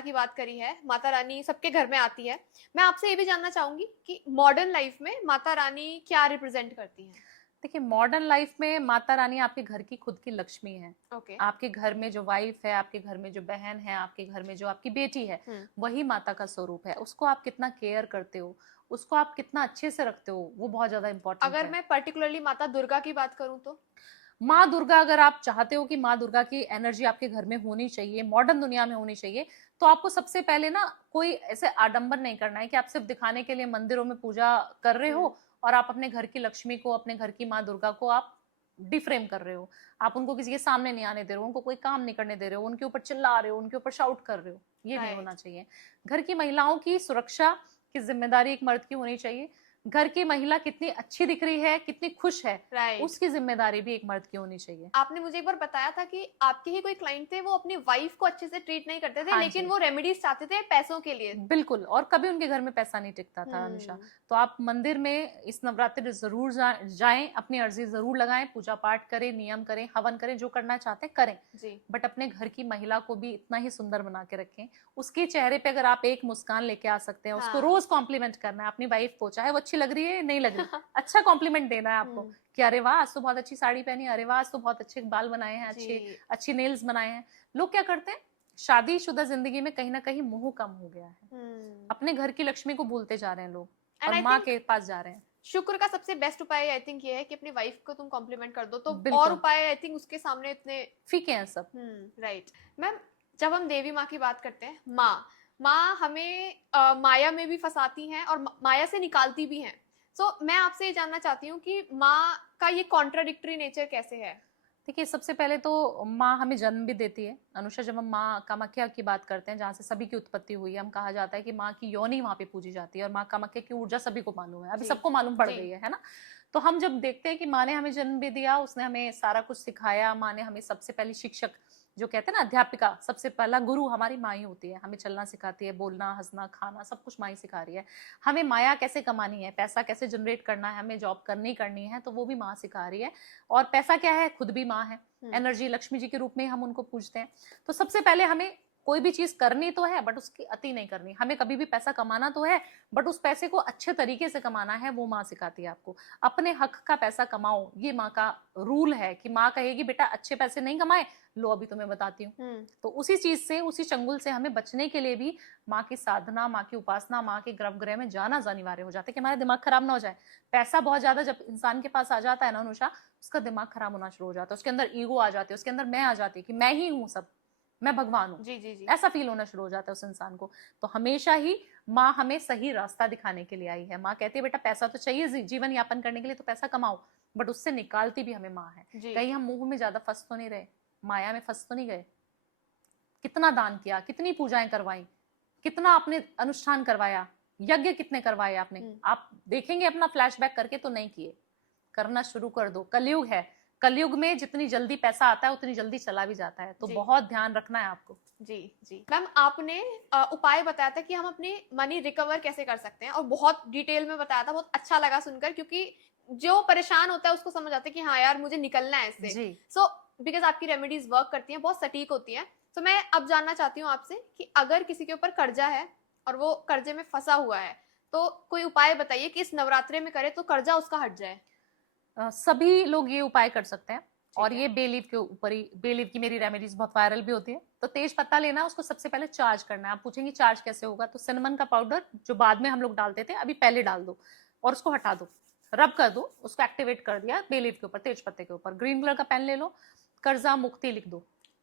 की बात करी है, माता रानी सबके घर में आती है। मैं आपसे ये भी जानना चाहूंगी कि मॉडर्न लाइफ में माता रानी क्या रिप्रेजेंट करती हैं? देखिए मॉडर्न लाइफ में माता रानी आपके घर की खुद की लक्ष्मी है। ओके। आपके घर में जो वाइफ है, आपके घर में जो बहन है, आपके घर में जो आपकी बेटी है, वही माता का स्वरूप है। उसको आप कितना केयर करते हो, उसको आप कितना अच्छे से रखते हो, वो बहुत ज्यादा इंपॉर्टेंट है। अगर मैं पर्टिकुलरली माता दुर्गा की बात करूं तो माँ दुर्गा, अगर आप चाहते हो कि माँ दुर्गा की एनर्जी आपके घर में होनी चाहिए, मॉडर्न दुनिया में होनी चाहिए, तो आपको सबसे पहले ना कोई ऐसे आडंबर नहीं करना है कि आप सिर्फ दिखाने के लिए मंदिरों में पूजा कर रहे हो और आप अपने घर की लक्ष्मी को, अपने घर की माँ दुर्गा को आप डिफ्रेम कर रहे हो। आप उनको किसी के सामने नहीं आने दे रहे हो, उनको कोई काम नहीं करने दे रहे हो, उनके ऊपर चिल्ला रहे हो, उनके ऊपर शाउट कर रहे हो। ये नहीं होना चाहिए। घर की महिलाओं की सुरक्षा की जिम्मेदारी एक मर्द की होनी चाहिए। घर की महिला कितनी अच्छी दिख रही है, कितनी खुश है, उसकी जिम्मेदारी भी एक मर्द की होनी चाहिए। आपने मुझे एक बार बताया था कि आपके ही कोई क्लाइंट थे, वो अपनी वाइफ को अच्छे से ट्रीट नहीं करते थे, लेकिन वो रेमेडीज चाहते थे पैसों के लिए। बिल्कुल, और कभी उनके घर में पैसा नहीं टिकता था अनुषा। तो आप मंदिर में इस नवरात्रि जरूर जाएं, अपनी अर्जी जरूर लगाएं, पूजा पाठ करें, नियम करें, हवन करें, जो करना चाहते हैं करें जी। बट अपने घर की महिला को भी इतना ही सुंदर बना के रखें। उसके चेहरे पे अगर आप एक मुस्कान लेके आ सकते हैं, उसको रोज कॉम्प्लीमेंट करना है अपनी वाइफ को, चाहे वो अच्छी लग रही है नहीं लग रही, अच्छा कॉम्प्लीमेंट देना है आपको कि अरे वाह आज तो बहुत अच्छी साड़ी पहनी, अरे वाह आज तो बहुत अच्छे बाल बनाए हैं, अच्छे नेल्स बनाए हैं। लोग क्या करते हैं, शादीशुदा जिंदगी में कहीं ना कहीं मोह कम हो गया है। अपने घर की लक्ष्मी को भूलते जा रहे हैं लोग और माँ के पास जा रहे हैं। शुक्र का सबसे बेस्ट उपाय आई थिंक ये है कि अपनी वाइफ को तुम कॉम्प्लीमेंट कर दो, तो और उपाय आई थिंक उसके सामने इतने फीके हैं सब। राइट मैम, जब हम देवी माँ की बात करते हैं, माँ हमें माया में भी फंसाती हैं और माया से निकालती भी हैं। सो मैं आपसे ये जानना चाहती हूँ कि माँ का ये कॉन्ट्राडिक्टरी नेचर कैसे है? देखिए सबसे पहले तो माँ हमें जन्म भी देती है अनुषा। जब हम माँ कामाख्या की बात करते हैं, जहाँ से सभी की उत्पत्ति हुई है, हम कहा जाता है कि माँ की योनि वहां पे पूजी जाती है और माँ कामाख्या की ऊर्जा सभी को मालूम है, अभी सबको मालूम पड़ गई है ना। तो हम जब देखते हैं कि माँ ने हमें जन्म भी दिया, उसने हमें सारा कुछ सिखाया, माँ ने हमें सबसे पहले शिक्षक, जो कहते हैं ना अध्यापिका, सबसे पहला गुरु हमारी माँ ही होती है। हमें चलना सिखाती है, बोलना, हंसना, खाना, सब कुछ माँ ही सिखा रही है। हमें माया कैसे कमानी है, पैसा कैसे जनरेट करना है, हमें जॉब करनी है, तो वो भी माँ सिखा रही है। और पैसा क्या है, खुद भी माँ है, एनर्जी लक्ष्मी जी के रूप में हम उनको पूजते हैं। तो सबसे पहले हमें कोई भी चीज करनी तो है बट उसकी अति नहीं करनी। हमें कभी भी पैसा कमाना तो है बट उस पैसे को अच्छे तरीके से कमाना है, वो माँ सिखाती है आपको। अपने हक का पैसा कमाओ, ये माँ का रूल है कि माँ कहेगी बेटा अच्छे पैसे नहीं कमाए, लो अभी तुम्हें बताती हूँ। तो उसी चीज से, उसी चंगुल से हमें बचने के लिए भी माँ की साधना, माँ की उपासना, माँ के गर्भगृह में जाना अनिवार्य हो जाता है कि हमारा दिमाग खराब ना हो जाए। पैसा बहुत ज्यादा जब इंसान के पास आ जाता है ना अनुषा, उसका दिमाग खराब होना शुरू हो जाता है, उसके अंदर ईगो आ जाती है, उसके अंदर मैं आ जाती है कि मैं ही हूँ सब, मैं भगवान हूँ, जी। ऐसा फील होना शुरू हो जाता है उस इंसान को। तो हमेशा ही माँ हमें सही रास्ता दिखाने के लिए आई है। माँ कहती है बेटा पैसा तो चाहिए जीवन यापन करने के लिए, तो पैसा कमाओ, बट उससे निकालती भी हमें माँ है। कहीं हम मुंह में ज्यादा फंस तो नहीं रहे, माया में फंस तो नहीं गए। कितना दान किया, कितनी पूजाएं करवाई, कितना आपने अनुष्ठान करवाया, यज्ञ कितने करवाए आपने, आप देखेंगे अपना फ्लैशबैक करके तो नहीं किए। करना शुरू कर दो, कलयुग है, कलयुग में जितनी जल्दी पैसा आता है उतनी जल्दी चला भी जाता है, तो बहुत ध्यान रखना है आपको। जी मैम, आपने उपाय बताया था कि हम अपनी मनी रिकवर कैसे कर सकते हैं और बहुत डिटेल में बताया था, बहुत अच्छा लगा सुनकर, क्योंकि जो परेशान होता है उसको समझ आता है कि हाँ यार मुझे निकलना है इससे। सो बिकॉज आपकी रेमेडीज वर्क करती हैं, बहुत सटीक होती हैं। तो मैं अब जानना चाहती हूँ आपसे कि अगर किसी के ऊपर कर्जा है और वो कर्जे में फंसा हुआ है, तो कोई उपाय बताइए कि इस नवरात्रे में करे तो कर्जा उसका हट जाए। सभी लोग ये उपाय कर सकते हैं और ये बेलीफ के ऊपर ही, बेलीफ की मेरी रेमेडीज बहुत वायरल भी होती है। तो तेज पत्ता लेना, उसको सबसे पहले चार्ज करना है। आप पूछेंगे चार्ज कैसे होगा, तो सिनेमन का पाउडर जो बाद में हम लोग डालते थे, अभी पहले डाल दो और उसको हटा दो, रब कर दो, उसको एक्टिवेट कर दिया बेलीफ के ऊपर, तेज पत्ते के ऊपर। ग्रीन कलर का पेन ले लो, कर्जा मुक्ति लिख दो।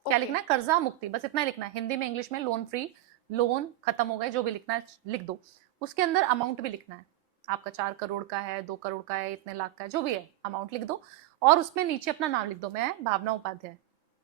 क्या लिखना है, कर्जा मुक्ति, बस इतना लिखना है। हिंदी में, इंग्लिश में लोन फ्री, लोन खत्म हो गए, जो भी लिखना है लिख दो। उसके अंदर अमाउंट भी लिखना है, आपका 4 करोड़ का है, 2 करोड़ का है, इतने लाख का है, जो भी है अमाउंट लिख दो और उसमें नीचे अपना नाम लिख दो, मैं भावना उपाध्याय,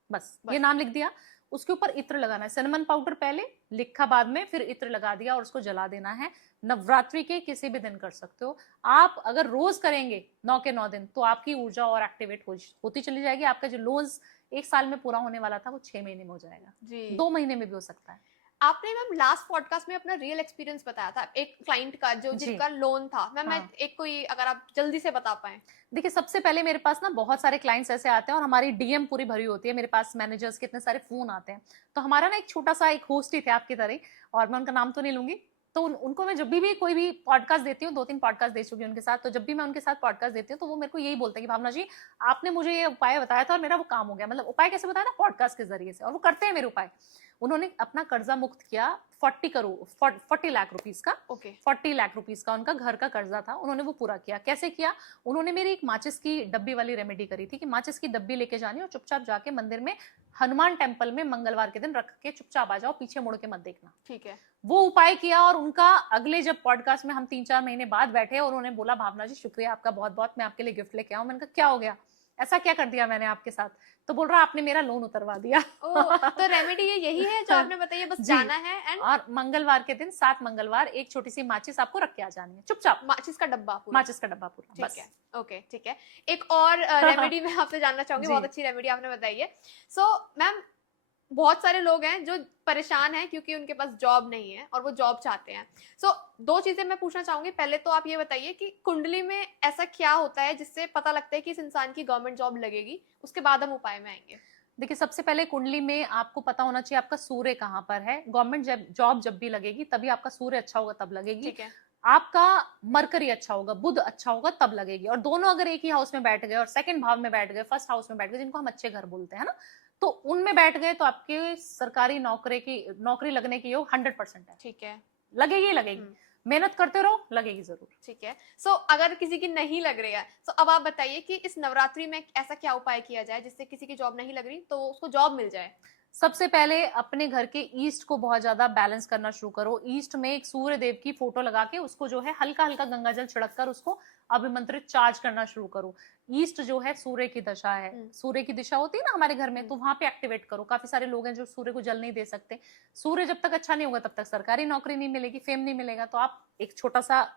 बस ये नाम लिख दिया। उसके ऊपर इत्र लगाना है, सिनेमन पाउडर पहले लिखा बाद में, फिर इत्र लगा दिया और उसको जला देना है। नवरात्रि के किसी भी दिन कर सकते हो आप। अगर रोज करेंगे 9 के 9 दिन तो आपकी ऊर्जा और एक्टिवेट होती चली जाएगी। आपका जो लॉस 1 साल में पूरा होने वाला था वो 6 महीने में हो जाएगा जी। 2 महीने में भी हो सकता है। आपने मैम लास्ट पॉडकास्ट में अपना रियल एक्सपीरियंस बताया था एक क्लाइंट का जो जी। जिनका लोन था। मैम मैं हाँ। एक कोई अगर आप जल्दी से बता पाए। देखिए सबसे पहले मेरे पास ना बहुत सारे क्लाइंट्स ऐसे आते हैं और हमारी डीएम पूरी भरी होती है, मेरे पास मैनेजर्स के इतने सारे फोन आते हैं। तो हमारा ना एक छोटा सा एक होस्ट ही थे आपकी तरह, और मैं उनका नाम तो नहीं लूंगी। तो उनको मैं जब भी कोई भी पॉडकास्ट देती हूँ, 2-3 पॉडकास्ट दे चुकी हूँ उनके साथ, तो जब भी मैं उनके साथ पॉडकास्ट देती हूँ तो वो मेरे को यही बोलते हैं कि भावना जी आपने मुझे ये उपाय बताया था और मेरा वो काम हो गया। मतलब उपाय कैसे बताया था? पॉडकास्ट के जरिए से, और वो करते हैं मेरे उपाय। उन्होंने अपना कर्जा मुक्त किया 40 लाख रुपीस का। ओके। 40 लाख रुपीस का उनका घर का कर्जा था, उन्होंने वो पूरा किया। कैसे किया? उन्होंने मेरी एक माचिस की डब्बी वाली रेमेडी करी थी कि माचिस की डब्बी लेके जानी और चुपचाप जाके मंदिर में हनुमान टेम्पल में मंगलवार के दिन रख के चुपचाप आ जाओ, पीछे मुड़ के मत देखना। ठीक है। वो उपाय किया और उनका अगले जब पॉडकास्ट में हम 3-4 महीने बाद बैठे और उन्होंने बोला भावना जी शुक्रिया आपका बहुत बहुत, मैं आपके लिए गिफ्ट लेके आऊं। मैंने कहा क्या हो गया, ऐसा क्या कर दिया मैंने आपके साथ? तो बोल रहा आपने मेरा लोन उतरवा दिया। तो रेमेडी यही है जो आपने बताई है, बस जाना है एंड और मंगलवार के दिन 7 मंगलवार एक छोटी सी माचिस आपको रख के आ जानी है चुपचाप। माचिस का डब्बा पूरा। माचिस का डब्बा पूरा, ठीक है। ओके ठीक है। एक और रेमेडी मैं आपसे जानना चाहूंगी, जी। बहुत अच्छी रेमेडी आपने बताई है। सो मैम बहुत सारे लोग हैं जो परेशान हैं क्योंकि उनके पास जॉब नहीं है और वो जॉब चाहते हैं। सो 2 चीजें मैं पूछना चाहूंगी। पहले तो आप ये बताइए कि कुंडली में ऐसा क्या होता है जिससे पता लगता है कि इस इंसान की गवर्नमेंट जॉब लगेगी, उसके बाद हम उपाय में आएंगे। देखिए सबसे पहले कुंडली में आपको पता होना चाहिए आपका सूर्य कहाँ पर है। गवर्नमेंट जॉब जब भी लगेगी तभी आपका सूर्य अच्छा होगा तब लगेगी। ठीक है। आपका मरकरी अच्छा होगा, बुध अच्छा होगा तब लगेगी। और दोनों अगर एक ही हाउस में बैठ गए और सेकंड भाव में बैठ गए, फर्स्ट हाउस में बैठ गए, जिनको हम अच्छे घर बोलते हैं ना, तो उनमें बैठ गए तो आपके सरकारी नौकरी लगने की योग 100% है। ठीक है। लगेगी लगेगी, मेहनत करते रहो, लगेगी जरूर। ठीक है। सो अगर किसी की नहीं लग रही है तो अब आप बताइए कि इस नवरात्रि में ऐसा क्या उपाय किया जाए जिससे किसी की जॉब नहीं लग रही तो उसको जॉब मिल जाए। सबसे पहले अपने घर के ईस्ट को बहुत ज्यादा बैलेंस करना शुरू करो। ईस्ट में एक सूर्य देव की फोटो लगा के उसको जो है हल्का हल्का गंगा जल छिड़क कर उसको अभिमंत्रित चार्ज करना शुरू करो। ईस्ट जो है सूर्य की दशा है, सूर्य की दिशा होती है ना हमारे घर में, तो वहां पे एक्टिवेट करो। काफी सारे लोग हैं जो सूर्य को जल नहीं दे सकते। सूर्य जब तक अच्छा नहीं होगा तब तक सरकारी नौकरी नहीं मिलेगी, फेम नहीं मिलेगा। तो आप एक छोटा सा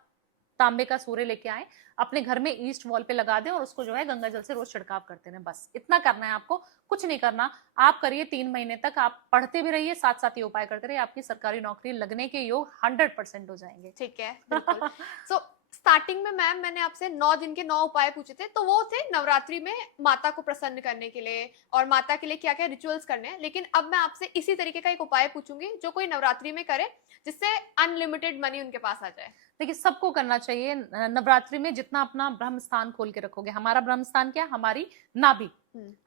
तांबे का सूर्य लेके आए, अपने घर में ईस्ट वॉल पे लगा दें और उसको जो है गंगा जल से रोज छिड़काव करते रहे। बस इतना करना है आपको, कुछ नहीं करना। आप करिए 3 महीने तक, आप पढ़ते भी रहिए, साथ साथ ये उपाय करते रहिए, आपकी सरकारी नौकरी लगने के योग 100% हो जाएंगे। ठीक है, बिल्कुल। सो स्टार्टिंग में मैम मैंने आपसे 9 दिन के 9 उपाय पूछे थे, तो वो थे नवरात्रि में माता को प्रसन्न करने के लिए और माता के लिए क्या क्या रिचुअल्स करने हैं। लेकिन अब मैं आपसे इसी तरीके का एक उपाय पूछूंगी जो कोई नवरात्रि में करे जिससे अनलिमिटेड मनी उनके पास आ जाए। देखिए सबको करना चाहिए नवरात्रि में, जितना अपना ब्रह्म स्थान खोल के रखोगे। हमारा ब्रह्म स्थान क्या? हमारी नाभि।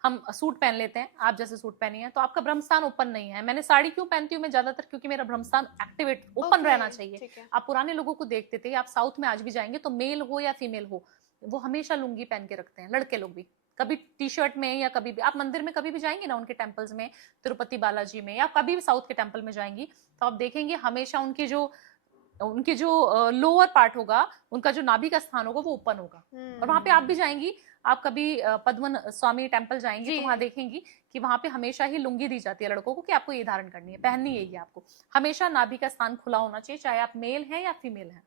हम सूट पहन लेते हैं, आप जैसे सूट पहनी है तो आपका ब्रह्म स्थान ओपन नहीं है। मैंने साड़ी क्यों पहनती हूँ मैं ज्यादातर? क्योंकि मेरा ब्रह्म स्थान एक्टिवेट ओपन रहना चाहिए। आप पुराने लोगों को देखते थे, आप साउथ में आज भी जाएंगे तो मेल हो या फीमेल हो, वो हमेशा लुंगी पहन के रखते हैं, लड़के लोग भी। कभी टी शर्ट में या कभी भी आप मंदिर में कभी भी जाएंगे ना, उनके टेम्पल्स में, तिरुपति बालाजी में, या कभी भी साउथ के टेम्पल में जाएंगी तो आप देखेंगे हमेशा उनकी जो लोअर पार्ट होगा, उनका जो नाभि का स्थान होगा वो ओपन होगा। और वहां पे आप भी जाएंगी, आप कभी पद्मन स्वामी टेम्पल जाएंगी तो वहां देखेंगी कि वहां पे हमेशा ही लुंगी दी जाती है लड़कों को कि आपको ये धारण करनी है, पहननी है ये आपको। हमेशा नाभि का स्थान खुला होना चाहिए, चाहे आप मेल हैं या फीमेल हैं।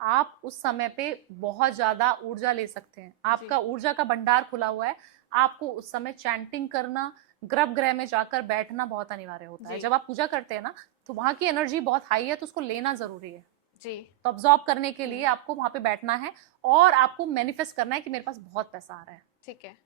आप उस समय पे बहुत ज्यादा ऊर्जा ले सकते हैं, आपका ऊर्जा का भंडार खुला हुआ है। आपको उस समय चैंटिंग करना, गर्भगृह में जाकर बैठना बहुत अनिवार्य होता है। जब आप पूजा करते हैं ना तो वहां की एनर्जी बहुत हाई है, तो उसको लेना जरूरी है जी। तो ऑब्जॉर्ब करने के लिए आपको वहां पे बैठना है और आपको मैनिफेस्ट करना है कि मेरे पास बहुत पैसा आ रहा है। ठीक है।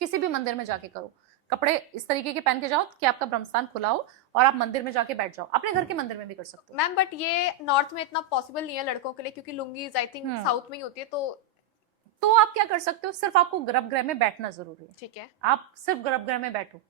किसी भी मंदिर में जाके करो, कपड़े इस तरीके के पहन के जाओ कि आपका ब्रह्मस्थान खुला हो और आप मंदिर में जाके बैठ जाओ। अपने घर के मंदिर में भी कर सकते हो मैम, बट ये नॉर्थ में इतना पॉसिबल नहीं है लड़कों के लिए, क्योंकि लुंगीज आई थिंक साउथ में ही होती है। तो आप क्या कर सकते हो, सिर्फ आपको गर्भगृह में बैठना जरूरी है। ठीक है, आप सिर्फ गर्भगृह में बैठो,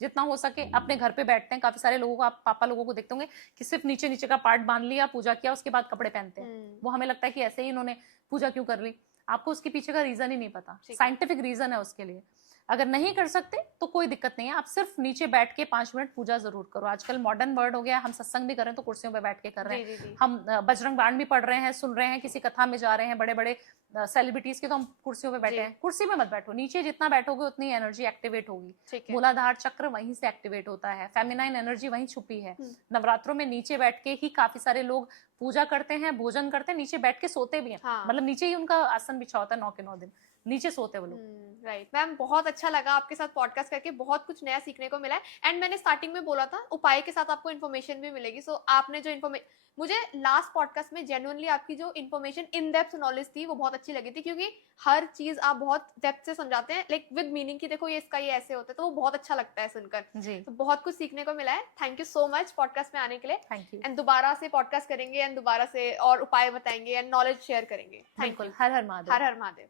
जितना हो सके। अपने घर पे बैठते हैं काफी सारे लोगों को, आप पापा लोगों को देखते होंगे कि सिर्फ नीचे नीचे का पार्ट बांध लिया, पूजा किया, उसके बाद कपड़े पहनते हैं। वो हमें लगता है कि ऐसे ही इन्होंने पूजा क्यों कर ली। आपको उसके पीछे का रीजन ही नहीं पता, साइंटिफिक रीजन है उसके लिए। अगर नहीं कर सकते तो कोई दिक्कत नहीं है, आप सिर्फ नीचे बैठ के 5 मिनट पूजा जरूर करो। आजकल मॉडर्न वर्ल्ड हो गया, हम सत्संग भी कर रहे हैं तो कुर्सियों पे बैठ के कर रहे जी हैं, जी जी। हम बजरंग बाण भी पढ़ रहे हैं, सुन रहे हैं, किसी कथा में जा रहे हैं, बड़े बड़े सेलिब्रिटीज के तो हम कुर्सियों पे बैठे जी। हैं। कुर्सी में मत बैठो, नीचे जितना बैठोगे उतनी एनर्जी एक्टिवेट होगी। ठीक है। मूलाधार चक्र वहीं से एक्टिवेट होता है, फेमिनाइन एनर्जी वहीं छुपी है। नवरात्रों में नीचे बैठ के ही काफी सारे लोग पूजा करते हैं, भोजन करते हैं, नीचे बैठ के सोते भी हैं। हाँ। मतलब नीचे ही उनका आसन बिछा होता है 9 के 9 दिन, नीचे सोते हैं वो लोग। राइट मैम, बहुत अच्छा लगा आपके साथ पॉडकास्ट करके, बहुत कुछ नया सीखने को मिला है। एंड मैंने स्टार्टिंग में बोला था उपाय के साथ आपको इन्फॉर्मेशन भी मिलेगी। सो आपने जो इन्फॉर्मेशन, मुझे लास्ट पॉडकास्ट में जेन्युइनली आपकी जो इन्फॉर्मेशन इन डेप्थ नॉलेज थी वो बहुत अच्छी लगी थी, क्योंकि हर चीज आप बहुत डेप्थ से समझाते हैं, लाइक विद मीनिंग की, देखो ये इसका ये ऐसे होता है, तो वो बहुत अच्छा लगता है सुनकर जी, तो बहुत कुछ सीखने को मिला है। Thank you so much podcast में आने के लिए। Thank you. एंड दोबारा से पॉडकास्ट करेंगे एंड दोबारा से और उपाय बताएंगे एंड नॉलेज शेयर करेंगे। थैंक बिल्कुल, यू। हर हर महादेव। हर हर महादेव।